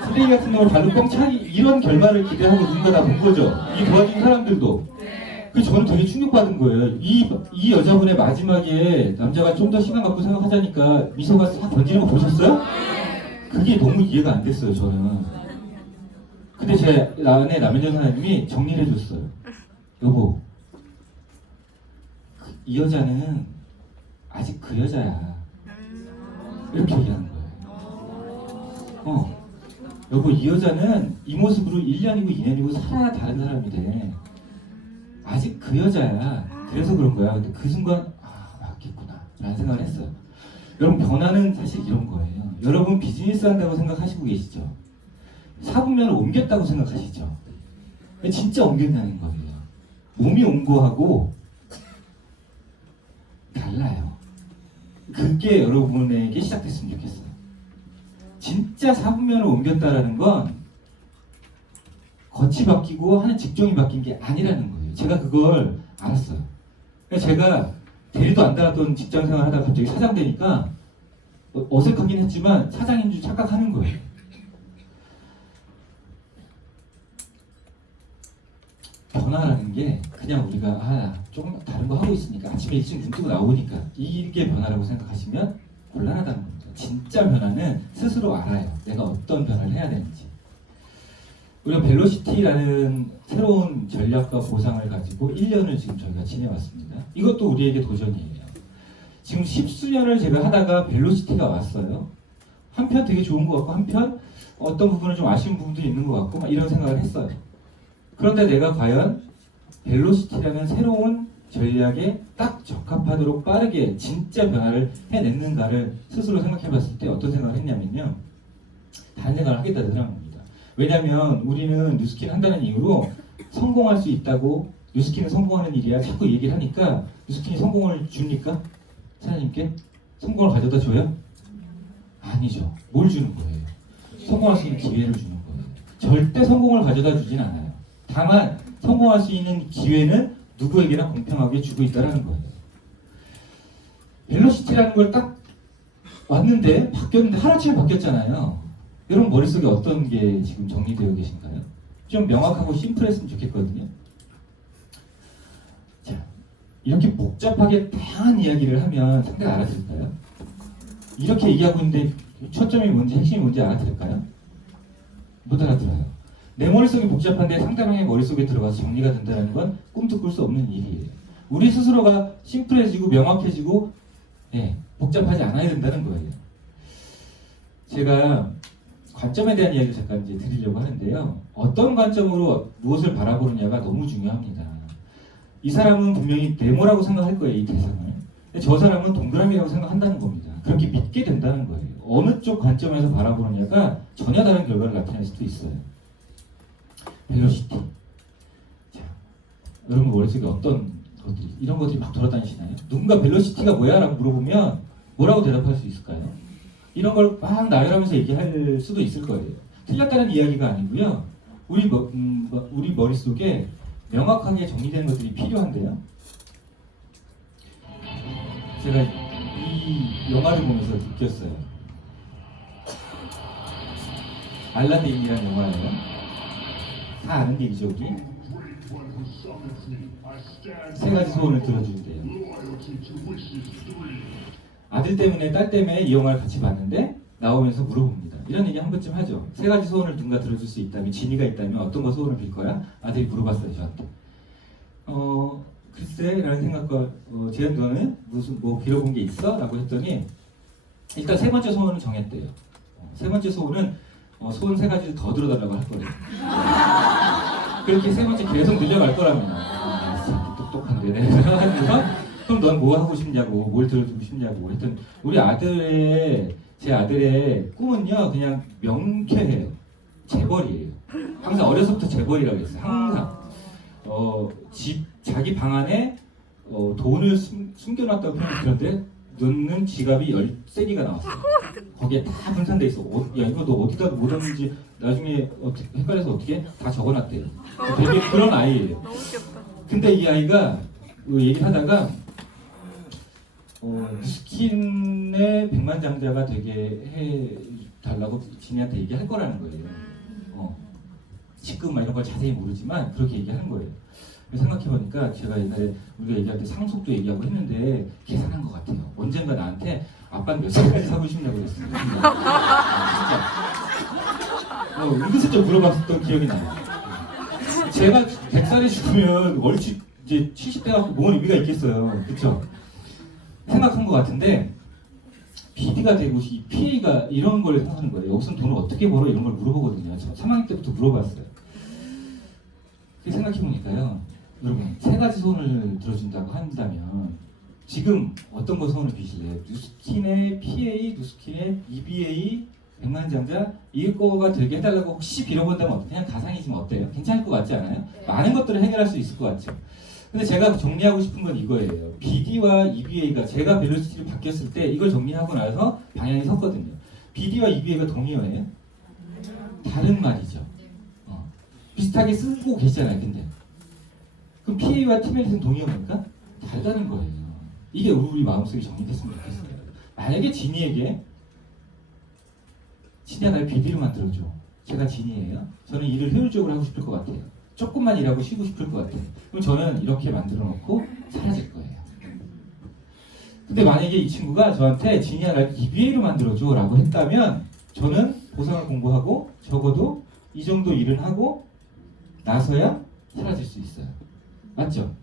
쓰레기 같은 놈을 발로 뻥 차기 이런 결말을 기대하고 누군가 다 본 거죠. 이 도와준 사람들도. 그래서 저는 되게 충격받은 거예요. 이 여자분의 마지막에 남자가 좀 더 시간 갖고 생각하자니까 미소가 싹 번지는 거 보셨어요? 그게 너무 이해가 안 됐어요, 저는. 근데 제 안에 남현정 사장님이 정리를 해줬어요. 여보, 이 여자는 아직 그 여자야. 이렇게 얘기하는 거예요. 여보, 이 여자는 이 모습으로 1년이고 2년이고 살아야 다른 사람이 돼. 아직 그 여자야. 그래서 그런 거야. 근데 그 순간, 맞겠구나. 라는 생각을 했어요. 여러분, 변화는 사실 이런 거예요. 여러분, 비즈니스 한다고 생각하시고 계시죠? 사분면을 옮겼다고 생각하시죠? 진짜 옮겼다는 거예요. 몸이 온 거하고 달라요. 그게 여러분에게 시작됐으면 좋겠어요. 진짜 사분면을 옮겼다라는 건 겉이 바뀌고 하는 직종이 바뀐 게 아니라는 거예요. 제가 그걸 알았어요. 그래서 제가 대리도 안 달았던 직장 생활 하다가 갑자기 사장 되니까 어색하긴 했지만 사장인 줄 착각하는 거예요. 변화라는 게 그냥 우리가 조금 다른 거 하고 있으니까 아침에 일찍 눈 뜨고 나오니까 이게 변화라고 생각하시면 곤란하다는 겁니다. 진짜 변화는 스스로 알아요. 내가 어떤 변화를 해야 되는지. 우리가 벨로시티라는 새로운 전략과 보상을 가지고 1년을 지금 저희가 지내왔습니다. 이것도 우리에게 도전이에요. 지금 10수년을 제가 하다가 벨로시티가 왔어요. 한편 되게 좋은 것 같고 한편 어떤 부분은 좀 아쉬운 부분도 있는 것 같고 이런 생각을 했어요. 그런데 내가 과연 벨로시티라는 새로운 전략에 딱 적합하도록 빠르게 진짜 변화를 해냈는가를 스스로 생각해봤을 때 어떤 생각을 했냐면요. 다른 생각을 하겠다는 겁니다. 왜냐하면 우리는 뉴스킨 한다는 이유로 성공할 수 있다고 뉴스킨은 성공하는 일이야 자꾸 얘기를 하니까 뉴스킨이 성공을 줍니까? 사장님께? 성공을 가져다 줘요? 아니죠. 뭘 주는 거예요? 성공할 수 있는 기회를 주는 거예요. 절대 성공을 가져다 주진 않아요. 다만 성공할 수 있는 기회는 누구에게나 공평하게 주고 있다는 거예요. 벨로시티라는 걸 딱 왔는데 바뀌었는데 하루아침에 바뀌었잖아요. 여러분 머릿속에 어떤 게 지금 정리되어 계신가요? 좀 명확하고 심플했으면 좋겠거든요. 자, 이렇게 복잡하게 다양한 이야기를 하면 상대가 알아들을까요? 이렇게 얘기하고 있는데 초점이 뭔지 핵심이 뭔지 알아들을까요? 못 알아들어요. 내 머릿속이 복잡한데 상대방의 머릿속에 들어가서 정리가 된다는 건 꿈도 꿀 수 없는 일이에요. 우리 스스로가 심플해지고 명확해지고 복잡하지 않아야 된다는 거예요. 제가 관점에 대한 이야기를 잠깐 이제 드리려고 하는데요. 어떤 관점으로 무엇을 바라보느냐가 너무 중요합니다. 이 사람은 분명히 네모라고 생각할 거예요, 이 대상을. 근데 저 사람은 동그라미라고 생각한다는 겁니다. 그렇게 믿게 된다는 거예요. 어느 쪽 관점에서 바라보느냐가 전혀 다른 결과를 나타낼 수도 있어요. 벨로시티. 자, 여러분 머릿속에 어떤 것들이, 이런 것들이 막 돌아다니시나요? 누군가 벨로시티가 뭐야? 라고 물어보면 뭐라고 대답할 수 있을까요? 이런 걸 막 나열하면서 얘기할 수도 있을 거예요. 틀렸다는 이야기가 아니고요. 우리 머릿속에 명확하게 정리되는 것들이 필요한데요. 제가 이 영화를 보면서 느꼈어요. 알라딘이라는 영화예요. 다 아는 얘기죠, 우리? 세 가지 소원을 들어준대요. 아들 때문에 딸 때문에 이 영화를 같이 봤는데 나오면서 물어봅니다. 이런 얘기 한 번쯤 하죠. 세 가지 소원을 누가 들어줄 수 있다면, 진이가 있다면 어떤 거 소원을 빌 거야? 아들이 물어봤어요, 저한테. 글쎄 라는 생각과 재현 너는 무슨 뭐 빌어본 게 있어? 라고 했더니 일단 세 번째 소원은 정했대요. 세 번째 소원은 소원 세 가지를 더 들어달라고 할 거래요. 그렇게 세 번째 계속 늘려갈 거랍니다. 참 똑똑한데. 그래서 그럼 넌 뭐 하고 싶냐고, 뭘 들어주고 싶냐고 했더니 제 아들의 꿈은요 그냥 명쾌해요. 재벌이에요. 항상 어려서부터 재벌이라고 했어요. 항상 자기 방 안에 돈을 숨겨놨다고 표현했는데 넣는 지갑이 13개가 나왔어요. 거기에 다 분산돼 있어. 야 이거 너 어디다 못 얻는지 나중에 헷갈려서 어떻게 다 적어놨대요. 되게 그런 아이예요. 너무 귀엽다. 근데 이 아이가 얘기하다가 스킨의 백만장자가 되게 해달라고 진이한테 얘기할 거라는 거예요. 지금 막 이런 걸 자세히 모르지만 그렇게 얘기하는 거예요. 생각해보니까 제가 옛날에 우리가 얘기할 때 상속도 얘기하고 했는데 계산한 것 같아요. 언젠가 나한테 아빠는 몇 살까지 사고 싶냐고 그랬어요. 진짜. 은근슬쩍 물어봤었던 기억이 나요. 제가 100살에 죽으면 얼추 이제 70대 갖고 뭔 의미가 있겠어요. 그쵸? 생각한 것 같은데 PD가 되고 이 PA가 이런 걸 하는 거예요. 여기서 돈을 어떻게 벌어? 이런 걸 물어보거든요. 저 3학년 때부터 물어봤어요. 생각해보니까요. 여러분 세 가지 소원을 들어준다고 한다면 지금 어떤 거 소원을 비실래요? 뉴스킨의 PA, 뉴스킨의 EBA, 백만장자 이거가 되게 해달라고 혹시 빌어본다면 그냥 가상이지만 어때요? 괜찮을 것 같지 않아요? 많은 것들을 해결할 수 있을 것 같죠? 근데 제가 정리하고 싶은 건 이거예요. BD와 EBA가 제가 벨로시티를 바뀌었을 때 이걸 정리하고 나서 방향이 섰거든요. BD와 EBA가 동의어예요? 다른 말이죠. 비슷하게 쓰고 계시잖아요. 근데 그럼 PA와 팀멜릿은 동의어입니까? 다르다는 거예요. 이게 우리 마음속에 정리됐으면 좋겠어요. 만약에 진이에게 진이야 날 BD로 만들어줘. 제가 진이에요. 저는 일을 효율적으로 하고 싶을 것 같아요. 조금만 일하고 쉬고 싶을 것 같아요. 그럼 저는 이렇게 만들어 놓고 사라질 거예요. 근데 만약에 이 친구가 저한테 진이야 날 EBA로 만들어줘 라고 했다면 저는 보상을 공부하고 적어도 이 정도 일은 하고 나서야 사라질 수 있어요. 맞죠?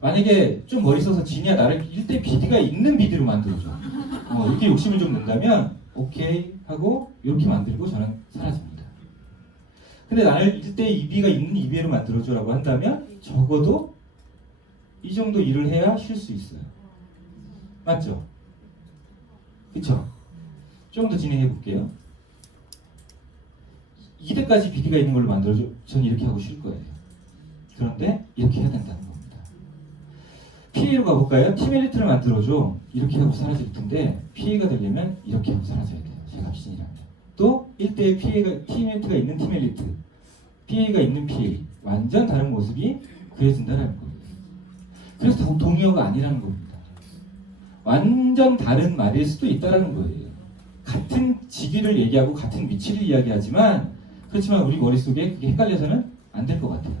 만약에 좀 머리 써서 진이야 나를 1대 BD가 있는 BD로 만들어줘. 이렇게 욕심을 좀 낸다면 오케이 하고 이렇게 만들고 저는 사라집니다. 근데 나를 1대 EB가 있는 EBA로 만들어줘 라고 한다면 적어도 이 정도 일을 해야 쉴 수 있어요. 맞죠? 그쵸? 좀 더 진행해 볼게요. 2대까지 BD가 있는 걸로 만들어줘. 전 이렇게 하고 쉴 거예요. 그런데 이렇게 해야 된다는 겁니다. PA로 가볼까요? 팀엘리트를 만들어줘. 이렇게 하고 사라질 텐데 PA가 되려면 이렇게 하고 사라져야 돼요. 제가 신이라면. 또 1대의 PA가 팀엘리트가 있는 팀엘리트, PA가 있는 PA. 완전 다른 모습이 그려진다는 거예요. 그래서 동의어가 아니라는 겁니다. 완전 다른 말일 수도 있다는 거예요. 같은 직위를 얘기하고 같은 위치를 이야기하지만 그렇지만 우리 머릿속에 그게 헷갈려서는 안 될 것 같아요.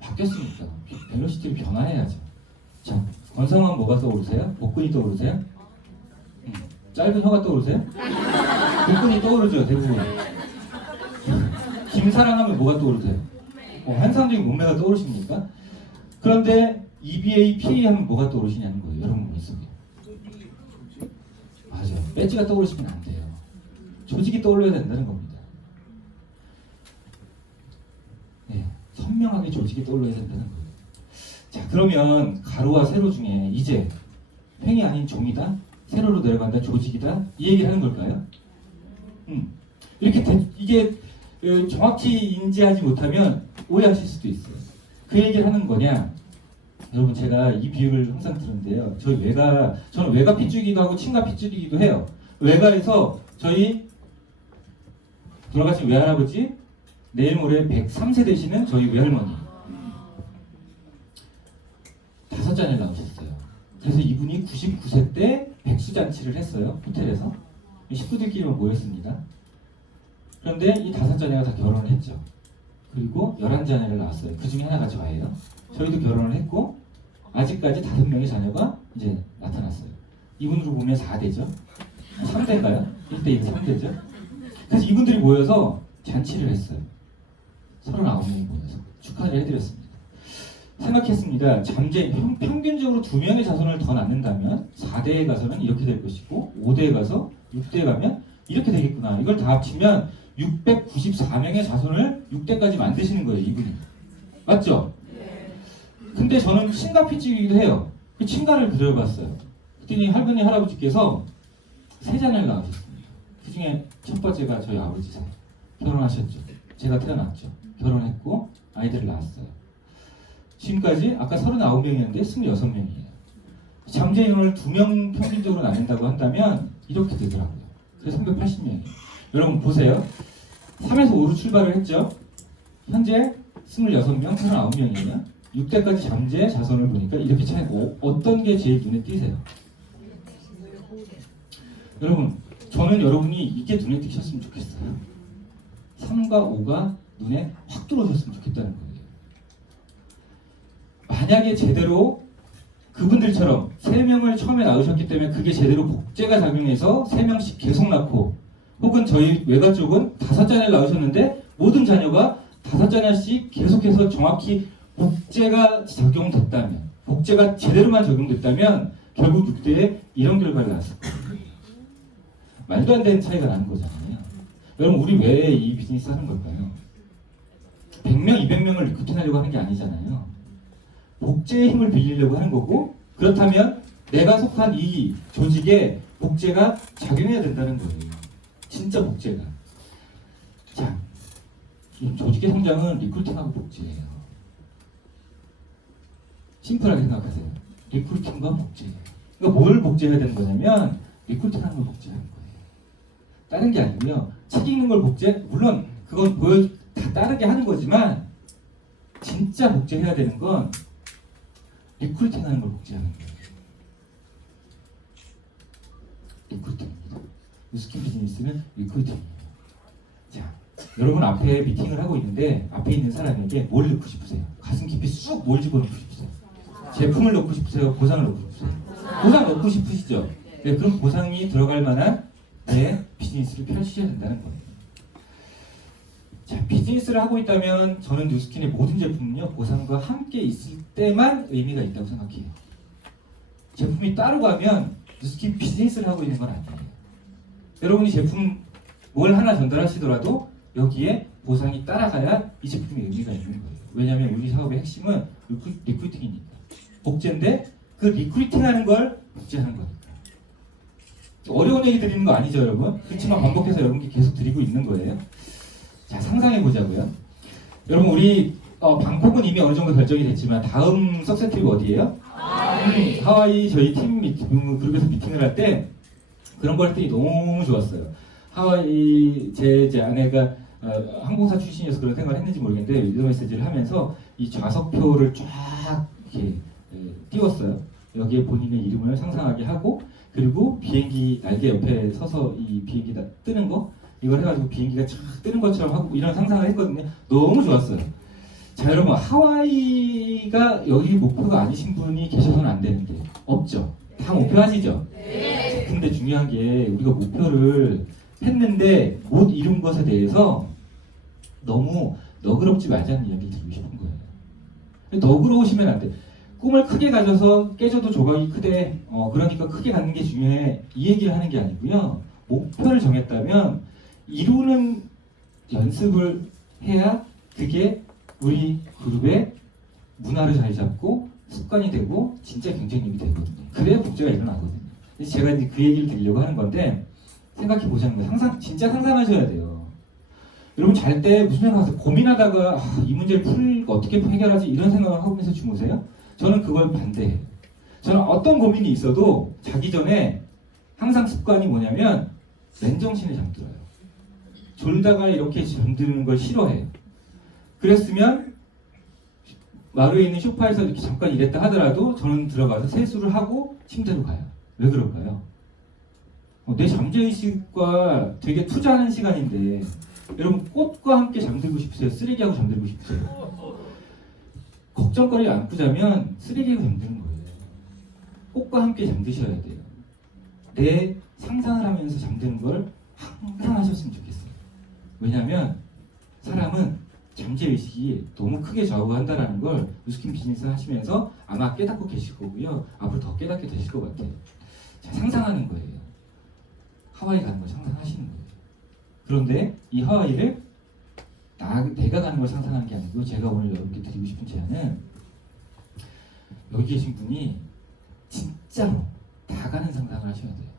바뀌었으니까 벨로시티를 변화해야죠. 자, 권성환 뭐가 떠오르세요? 복근이 떠오르세요? 짧은 혀가 떠오르세요? 복근이 떠오르죠, 대부분. 김사랑하면 뭐가 떠오르세요? 환상적인 몸매가 떠오르십니까? 그런데 EBA, PA 하면 뭐가 떠오르시냐는 거예요, 여러분 머릿속에. 맞아요. 배지가 떠오르시면 안 돼요. 조직이 떠올려야 된다는 겁니다. 네, 선명하게 조직이 떠올려야 된다는 거예요. 자, 그러면 가로와 세로 중에 이제 횡이 아닌 종이다, 세로로 내려간다, 조직이다 이 얘기를 하는 걸까요? 이렇게 이게 정확히 인지하지 못하면 오해하실 수도 있어요. 그 얘기를 하는 거냐? 여러분 제가 이 비유를 항상 들었는데요. 저는 외가 핏줄이기도 하고 친가 핏줄이기도 해요. 외가에서 저희 돌아가신 외할아버지 내일 모레 103세 되시는 저희 외할머니 5잔을 낳으셨어요. 그래서 이분이 99세 때 백수잔치를 했어요. 호텔에서 식구들끼리만 모였습니다. 그런데 이 5자녀가 다 결혼을 했죠. 그리고 11자녀를 낳았어요. 그 중에 하나가 저예요. 저희도 결혼을 했고 아직까지 5명의 자녀가 이제 나타났어요. 이분으로 보면 4대죠. 3대인가요? 1대1 3대죠. 그래서 이분들이 모여서 잔치를 했어요. 39명이 모여서 축하를 해드렸습니다. 생각했습니다. 잠재 평균적으로 2명의 자손을 더 낳는다면 4대에 가서는 이렇게 될 것이고 5대에 가서 6대에 가면 이렇게 되겠구나. 이걸 다 합치면 694명의 자손을 6대까지 만드시는 거예요. 이분이. 맞죠? 근데 저는 친가피집이기도 해요. 그 친가를 들여봤어요. 그랬더니 할머니 할아버지께서 3자녀를 낳으셨습니다. 그 중에 첫 번째가 저희 아버지세요. 결혼하셨죠. 제가 태어났죠. 결혼했고 아이들을 낳았어요. 지금까지 아까 39명이었는데 26명이에요. 잠재 인원을 2명 평균적으로 낳는다고 한다면 이렇게 되더라고요. 그래서 380명이에요. 여러분 보세요. 3에서 5로 출발을 했죠. 현재 26명, 39명이에요. 6대까지 잠재 자손을 보니까 이렇게 차이. 어떤 게 제일 눈에 띄세요? 여러분, 저는 여러분이 이게 눈에 띄셨으면 좋겠어요. 3과 5가 눈에 확 들어오셨으면 좋겠다는 거예요. 만약에 제대로 그분들처럼 3명을 처음에 낳으셨기 때문에 그게 제대로 복제가 작용해서 3명씩 계속 낳고, 혹은 저희 외가 쪽은 5자녀를 낳으셨는데 모든 자녀가 5자녀씩 계속해서 정확히 복제가 적용됐다면, 복제가 제대로만 적용됐다면 결국 6대에 이런 결과를 낳았을 거예요. 말도 안 되는 차이가 나는 거잖아요. 여러분, 우리 왜 이 비즈니스 하는 걸까요? 100명, 200명을 리크루팅하려고 하는 게 아니잖아요. 복제의 힘을 빌리려고 하는 거고, 그렇다면 내가 속한 이 조직에 복제가 작용해야 된다는 거예요. 진짜 복제가. 자, 이 조직의 성장은 리크루팅하고 복제예요. 심플하게 생각하세요. 리크루팅과 복제. 그러니까 뭘 복제해야 되는 거냐면 리크루팅하는 걸 복제하는 거예요. 다른 게 아니고요. 책 읽는 걸 복제, 물론 그건 다 다르게 하는 거지만 진짜 복제해야 되는 건 리크루팅하는 걸 복제하는 거예요. 리크루팅입니다. 뉴스킨 비즈니스는 리크루팅이에요. 자, 여러분 앞에 미팅을 하고 있는데 앞에 있는 사람에게 뭘 넣고 싶으세요? 가슴 깊이 쑥 뭘 집어넣고 싶으세요? 제품을 넣고 싶으세요? 보상을 넣고 싶으세요? 보상 넣고 싶으시죠? 네, 그럼 보상이 들어갈 만한 내 비즈니스를 펼치셔야 된다는 거예요. 자, 비즈니스를 하고 있다면 저는 뉴스킨의 모든 제품은요, 보상과 함께 있을 때만 의미가 있다고 생각해요. 제품이 따로 가면 뉴스킨 비즈니스를 하고 있는 건 아니에요. 여러분이 제품 뭘 하나 전달하시더라도 여기에 보상이 따라가야 이 제품이 의미가 있는 거예요. 왜냐하면 우리 사업의 핵심은 리크루팅이니까. 복제인데 그 리크루팅하는 걸 복제하는 거니까. 어려운 얘기 드리는 거 아니죠, 여러분? 그렇지만 반복해서 여러분께 계속 드리고 있는 거예요. 자, 상상해 보자고요. 여러분, 우리 방콕은 이미 어느 정도 결정이 됐지만 다음 석세 트립 어디예요? 하와이. 저희 팀 그룹에서 미팅을 할 때 그런 걸 했더니 너무 좋았어요. 하와이 제 아내가 항공사 출신이어서 그런 생각을 했는지 모르겠는데 리더 메시지를 하면서 이 좌석표를 쫙 이렇게 띄웠어요. 여기에 본인의 이름을 상상하게 하고, 그리고 비행기 날개 옆에 서서 이 비행기 뜨는 거, 이걸 해가지고 비행기가 쫙 뜨는 것처럼 하고 이런 상상을 했거든요. 너무 좋았어요. 자, 여러분, 하와이가 여기 목표가 아니신 분이 계셔서는 안 되는데 없죠? 다 목표 하시죠? 네. 근데 중요한 게 우리가 목표를 했는데 못 이룬 것에 대해서 너무 너그럽지 말자는 이야기를 드리고 싶은 거예요. 너그러우시면 안 돼. 꿈을 크게 가져서 깨져도 조각이 크대. 그러니까 크게 갖는 게 중요해. 이 얘기를 하는 게 아니고요. 목표를 정했다면 이루는 연습을 해야 그게 우리 그룹의 문화를 자리 잡고 습관이 되고 진짜 경쟁력이 되거든요. 그래야 복제가 일어나거든요. 그래서 제가 이제 그 얘기를 드리려고 하는 건데, 생각해 보자는 거예요. 진짜 상상하셔야 돼요. 여러분 잘 때 무슨 생각하세요? 고민하다가 이 문제를 어떻게 해결하지? 이런 생각을 하면서 주무세요? 저는 그걸 반대해요. 저는 어떤 고민이 있어도 자기 전에 항상 습관이 뭐냐면 맨정신에 잠들어요. 졸다가 이렇게 잠드는 걸 싫어해요. 그랬으면 마루에 있는 소파에서 이렇게 잠깐 일했다 하더라도 저는 들어가서 세수를 하고 침대로 가요. 왜 그럴까요? 내 잠재의식과 되게 투자하는 시간인데 여러분 꽃과 함께 잠들고 싶으세요? 쓰레기하고 잠들고 싶으세요? 걱정거리 안고 자면 쓰레기하고 잠드는 거예요. 꽃과 함께 잠드셔야 돼요. 내 상상을 하면서 잠드는 걸 항상 하셨으면 좋겠어요. 왜냐하면 사람은 잠재의식이 너무 크게 좌우한다는 걸 누스킨 비즈니스 하시면서 아마 깨닫고 계실 거고요. 앞으로 더 깨닫게 되실 것 같아요. 자, 상상하는 거예요. 하와이 가는 걸 상상하시는 거예요. 그런데 이 하와이를 내가 가는 걸 상상하는 게 아니고 제가 오늘 여러분께 드리고 싶은 제안은 여기 계신 분이 진짜로 다 가는 상상을 하셔야 돼요.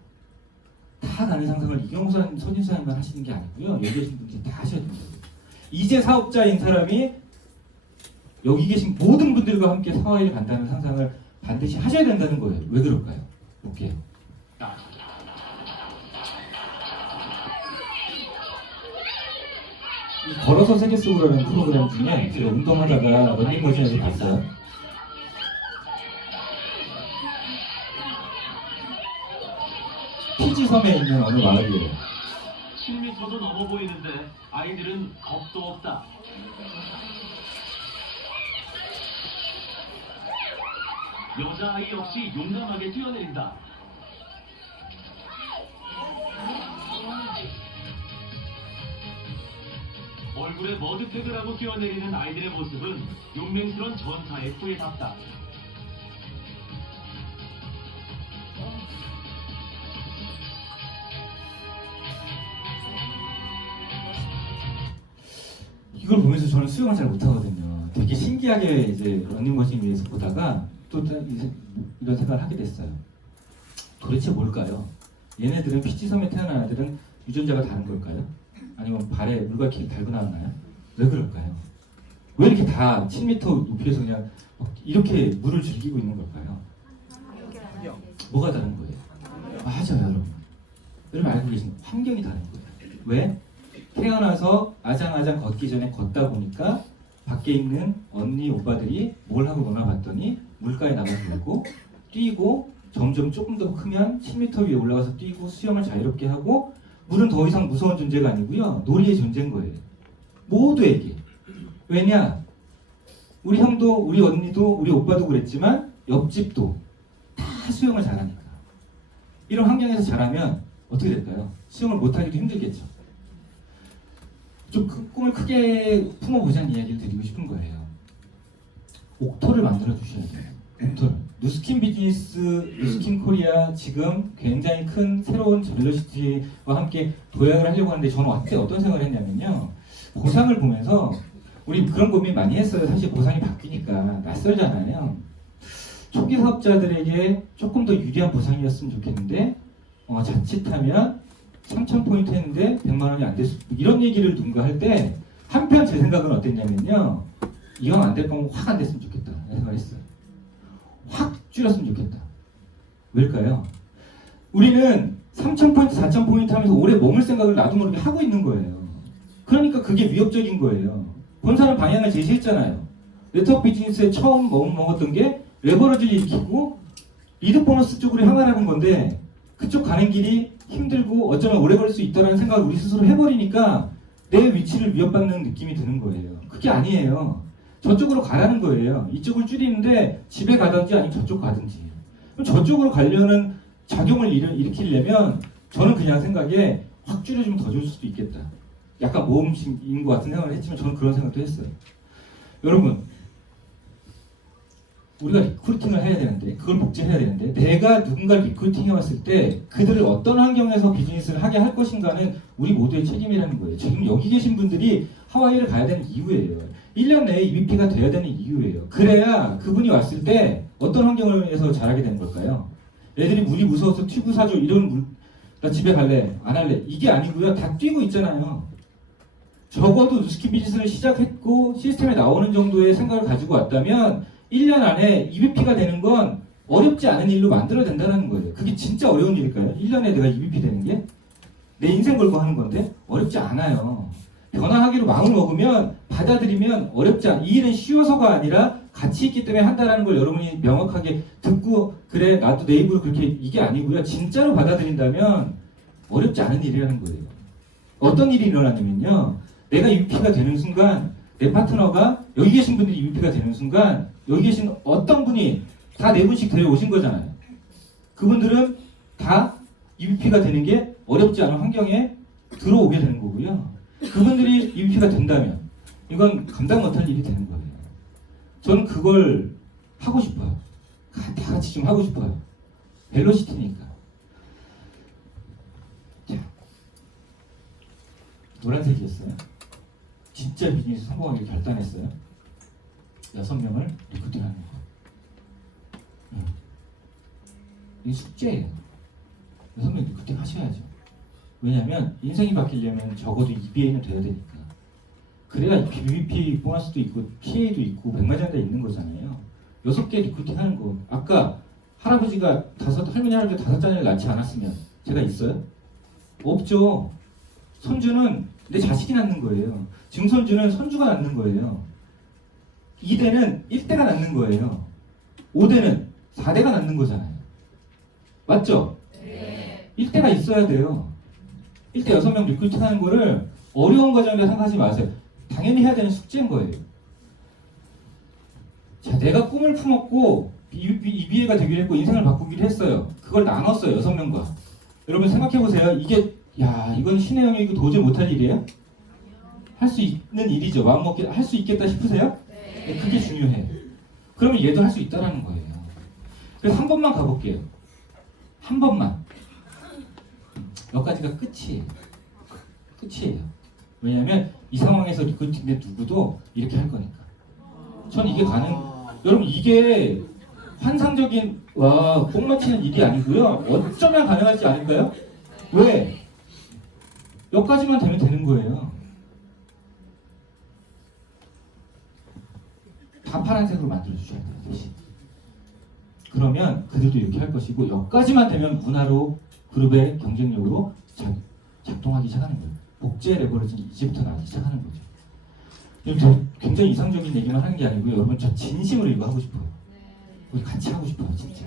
다 가는 상상을 이경수 선진사님만 하시는 게 아니고요. 여기 계신 분들이 다 하셔야 됩니다. 이제 사업자인 사람이 여기 계신 모든 분들과 함께 하와이를 간다는 상상을 반드시 하셔야 된다는 거예요. 왜 그럴까요? 볼게요. 이 걸어서 세계 속으로라는 프로그램 중에 제가 운동하다가 런닝머신에서 봤어요. 피지 섬에 있는 어느 마을이에요. 10m도 넘어 보이는데 아이들은 겁도 없다. 여자아이 역시 용감하게 뛰어내린다. 얼굴에 머드팩을 하고 뛰어내리는 아이들의 모습은 용맹스러운 전사의 후예답다. 이걸 보면서 저는 수영을 잘 못하거든요. 되게 신기하게 이제 런닝머신 위에서 보다가 또 이런 생각을 하게 됐어요. 도대체 뭘까요? 얘네들은 피지섬에 태어난 아이들은 유전자가 다른 걸까요? 아니면 발에 물과 이렇게 달고 나왔나요? 왜 그럴까요? 왜 이렇게 다 7m 높이에서 그냥 이렇게 물을 즐기고 있는 걸까요? 뭐가 다른 거예요? 맞아요, 여러분. 여러분 알고 계신 환경이 다른 거예요. 왜? 태어나서 아장아장 걷기 전에 걷다 보니까 밖에 있는 언니 오빠들이 뭘 하고 노나 봤더니 물가에 나가서 놀고 뛰고 점점 조금 더 크면 10m 위에 올라가서 뛰고 수영을 자유롭게 하고 물은 더 이상 무서운 존재가 아니고요. 놀이의 존재인 거예요. 모두에게. 왜냐? 우리 형도 우리 언니도 우리 오빠도 그랬지만 옆집도 다 수영을 잘하니까. 이런 환경에서 자라면 어떻게 될까요? 수영을 못하기도 힘들겠죠. 좀 꿈을 크게 품어보자는 이야기를 드리고 싶은 거예요. 옥토를 만들어 주셔야 돼요. 옥토를. 누스킨 비즈니스, 누스킨 코리아 지금 굉장히 큰 새로운 벨로시티와 함께 도약을 하려고 하는데 저는 어떤 생각을 했냐면요. 보상을 보면서 우리 그런 고민 많이 했어요. 사실 보상이 바뀌니까 낯설잖아요. 초기 사업자들에게 조금 더 유리한 보상이었으면 좋겠는데 자칫하면 3,000포인트 했는데 100만 원이 안 됐을 이런 얘기를 누군가 할 때 한편 제 생각은 어땠냐면요. 이왕 안 될 거면 확 안 됐으면 좋겠다 생각을 했어요. 확 줄였으면 좋겠다. 왜일까요? 우리는 3,000포인트, 4,000포인트 하면서 오래 머물 생각을 나도 모르게 하고 있는 거예요. 그러니까 그게 위협적인 거예요. 본사는 방향을 제시했잖아요. 네트워크 비즈니스에 처음 먹었던 게 레버러지를 일으키고 리드 보너스 쪽으로 향하라는 건데 그쪽 가는 길이 힘들고 어쩌면 오래 걸릴 수 있다는 생각을 우리 스스로 해버리니까 내 위치를 위협받는 느낌이 드는 거예요. 그게 아니에요. 저쪽으로 가라는 거예요. 이쪽을 줄이는데 집에 가든지 아니면 저쪽 가든지. 그럼 저쪽으로 가려는 작용을 일으키려면 저는 그냥 생각에 확 줄여주면 더 좋을 수도 있겠다. 약간 모험심인 것 같은 생각을 했지만 저는 그런 생각도 했어요. 여러분 우리가 리크루팅을 해야 되는데 그걸 복제해야 되는데 내가 누군가를 리크루팅해 왔을 때 그들을 어떤 환경에서 비즈니스를 하게 할 것인가는 우리 모두의 책임이라는 거예요. 지금 여기 계신 분들이 하와이를 가야 되는 이유예요. 1년 내에 EVP가 돼야 되는 이유예요. 그래야 그분이 왔을 때 어떤 환경에서 자라게 되는 걸까요? 애들이 물이 무서워서 튜브 사줘 이런 나 집에 갈래 안 할래 이게 아니고요. 다 뛰고 있잖아요. 적어도 누스킨 비즈니스를 시작했고 시스템에 나오는 정도의 생각을 가지고 왔다면 1년 안에 EVP가 되는 건 어렵지 않은 일로 만들어야 된다는 거예요. 그게 진짜 어려운 일일까요? 1년에 내가 EVP 되는 게? 내 인생 걸고 하는 건데? 어렵지 않아요. 변화하기로 마음을 먹으면 받아들이면 어렵지 않아. 이 일은 쉬워서가 아니라 가치 있기 때문에 한다는 걸 여러분이 명확하게 듣고 그래 나도 내 입으로 그렇게 이게 아니고요. 진짜로 받아들인다면 어렵지 않은 일이라는 거예요. 어떤 일이 일어나냐면요. 내가 UP가 되는 순간 내 파트너가 여기 계신 분들이 UP가 되는 순간 여기 계신 어떤 분이 다 4분씩 데려오신 거잖아요. 그분들은 다 UP가 되는 게 어렵지 않은 환경에 들어오게 되는 거고요. 그분들이 UP가 된다면 이건 감당 못할 일이 되는 거예요. 저는 그걸 하고 싶어요. 다 같이 좀 하고 싶어요. 벨로시티니까. 자, 노란색이었어요. 진짜 비즈니스 성공하길 결단했어요. 6명을 리크루팅하는 거. 이게 숙제예요. 6명 리크루팅 하셔야죠. 왜냐하면 인생이 바뀌려면 적어도 EBA는 돼야 되니까. 그래야 BBP 보너스도 있고 PA도 있고 백마장도 있는 거잖아요. 6개 리크루팅 하는 거. 아까 할아버지가 할머니 할아버지 5자녀를 낳지 않았으면 제가 있어요? 없죠. 손주는 내 자식이 낳는 거예요. 증손주는 손주가 낳는 거예요. 2대는 1대가 낳는 거예요. 5대는 4대가 낳는 거잖아요. 맞죠? 네. 1대가 있어야 돼요. 1대 6명 리크루팅 하는 거를 어려운 과정이라 생각하지 마세요. 당연히 해야 되는 숙제인 거예요. 자, 내가 꿈을 품었고 EBA가 되기로 했고 인생을 바꾸기로 했어요. 그걸 나눴어요. 6명과. 여러분 생각해보세요. 이게 이건 신의 영역이고 도저히 못할 일이에요? 할 수 있는 일이죠. 마음먹기 할 수 있겠다 싶으세요? 네. 그게 중요해. 그러면 얘도 할 수 있다라는 거예요. 그래서 한 번만 가볼게요. 한 번만. 여기까지가 끝이에요. 끝이에요. 왜냐하면 이 상황에서 리크루팅된 누구도 이렇게 할 거니까. 전 이게 여러분 이게 환상적인 꼭 맞히는 일이 아니고요. 어쩌면 가능하지 않을까요? 왜? 여기까지만 되면 되는 거예요. 다 파란색으로 만들어 주셔야 돼요. 대신. 그러면 그들도 이렇게 할 것이고 여기까지만 되면 문화로 그룹의 경쟁력으로 작동하기 시작하는 거예요. 복제 레버리지는 이제부터 나기 시작하는 거죠. 굉장히 이상적인 얘기만 하는 게 아니고요. 여러분 저 진심으로 이거 하고 싶어요. 우리 같이 하고 싶어요. 진짜.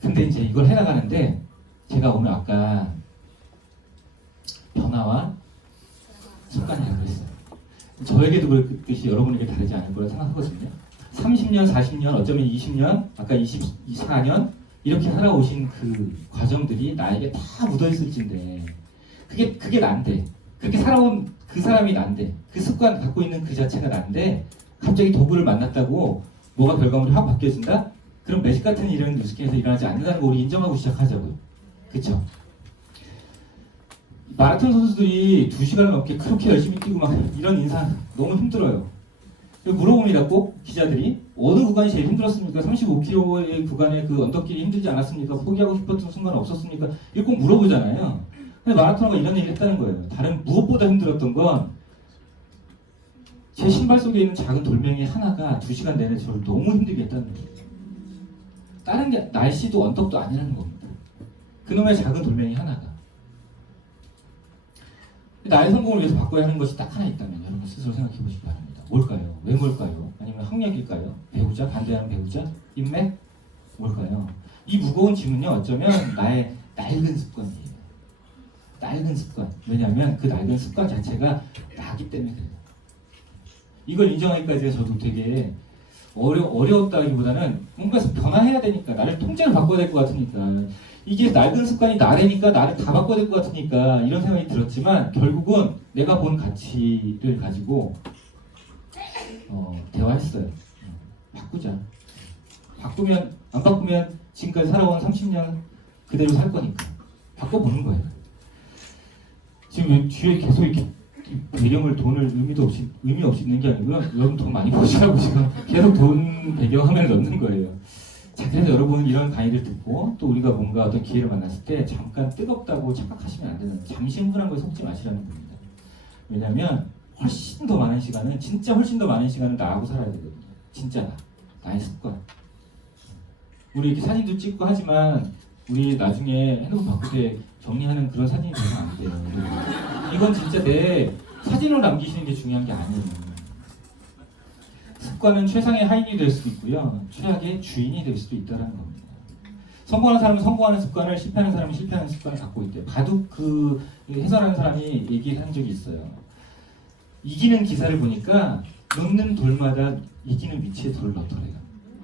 근데 이제 이걸 해나가는데 제가 오늘 아까 변화와 습관이라고 그랬어요. 저에게도 그렇듯이 여러분에게 다르지 않을 거라 생각하거든요. 30년, 40년, 어쩌면 20년, 아까 24년 이렇게 살아오신 그 과정들이 나에게 다 묻어있을진데 그게 난데 그렇게 살아온 그 사람이 난데 그 습관 갖고 있는 그 자체가 난데 갑자기 도구를 만났다고 뭐가 결과물이 확 바뀌어진다? 그럼 매직 같은 일은 뉴스킨에서 일어나지 않는다는 거 우리 인정하고 시작하자고요. 그쵸? 마라톤 선수들이 2시간을 넘게 그렇게 열심히 뛰고 막 이런 인상 너무 힘들어요. 물어봅니다. 꼭 기자들이 어느 구간이 제일 힘들었습니까? 35km의 구간의 그 언덕길이 힘들지 않았습니까? 포기하고 싶었던 순간 없었습니까? 이거 꼭 물어보잖아요. 근데 마라토너가 이런 얘기를 했다는 거예요. 다른 무엇보다 힘들었던 건 제 신발 속에 있는 작은 돌멩이 하나가 2시간 내내 저를 너무 힘들게 했다는 거예요. 다른 게 날씨도 언덕도 아니라는 겁니다. 그놈의 작은 돌멩이 하나가. 나의 성공을 위해서 바꿔야 하는 것이 딱 하나 있다면 여러분 스스로 생각해 보시기 바랍니다. 뭘까요? 왜 뭘까요? 아니면 학력일까요? 배우자? 반대하는 배우자? 인맥? 뭘까요? 이 무거운 짐은요 어쩌면 나의 낡은 습관이에요. 낡은 습관. 왜냐하면 그 낡은 습관 자체가 나기 때문에 그래요. 이걸 인정하기까지가 저도 되게 어려웠다기보다는 뭔가 변화해야 되니까 나를 통제를 바꿔야 될 것 같으니까 이게 낡은 습관이 나래니까 나를 다 바꿔야 될 것 같으니까 이런 생각이 들었지만 결국은 내가 본 가치를 가지고 대화했어요. 바꾸자. 안 바꾸면 지금까지 살아온 30년 그대로 살 거니까 바꿔보는 거예요. 지금 뒤에 계속 이렇게 배경을 돈을 의미 없이 있는 게 아니고요. 여러분 돈 많이 버시라고 지금 계속 돈 배경화면을 넣는 거예요. 자, 그래서 여러분 이런 강의를 듣고 또 우리가 뭔가 어떤 기회를 만났을 때 잠깐 뜨겁다고 착각하시면 안 되는 잠시 흥분한 거에 속지 마시라는 겁니다. 왜냐면 훨씬 더 많은 시간은 진짜 훨씬 더 많은 시간을 나하고 살아야 되거든요. 진짜 나의 습관. 우리 이렇게 사진도 찍고 하지만 우리 나중에 핸드폰 바꿀 때 정리하는 그런 사진이 되면 안 돼요. 이건 진짜 내 사진으로 남기시는 게 중요한 게 아니에요. 습관은 최상의 하인이 될 수도 있고요. 최악의 주인이 될 수도 있다는 겁니다. 성공하는 사람은 성공하는 습관을, 실패하는 사람은 실패하는 습관을 갖고 있대요. 바둑 그 해설하는 사람이 얘기한 적이 있어요. 이기는 기사를 보니까 놓는 돌마다 이기는 위치에 돌을 넣더래요.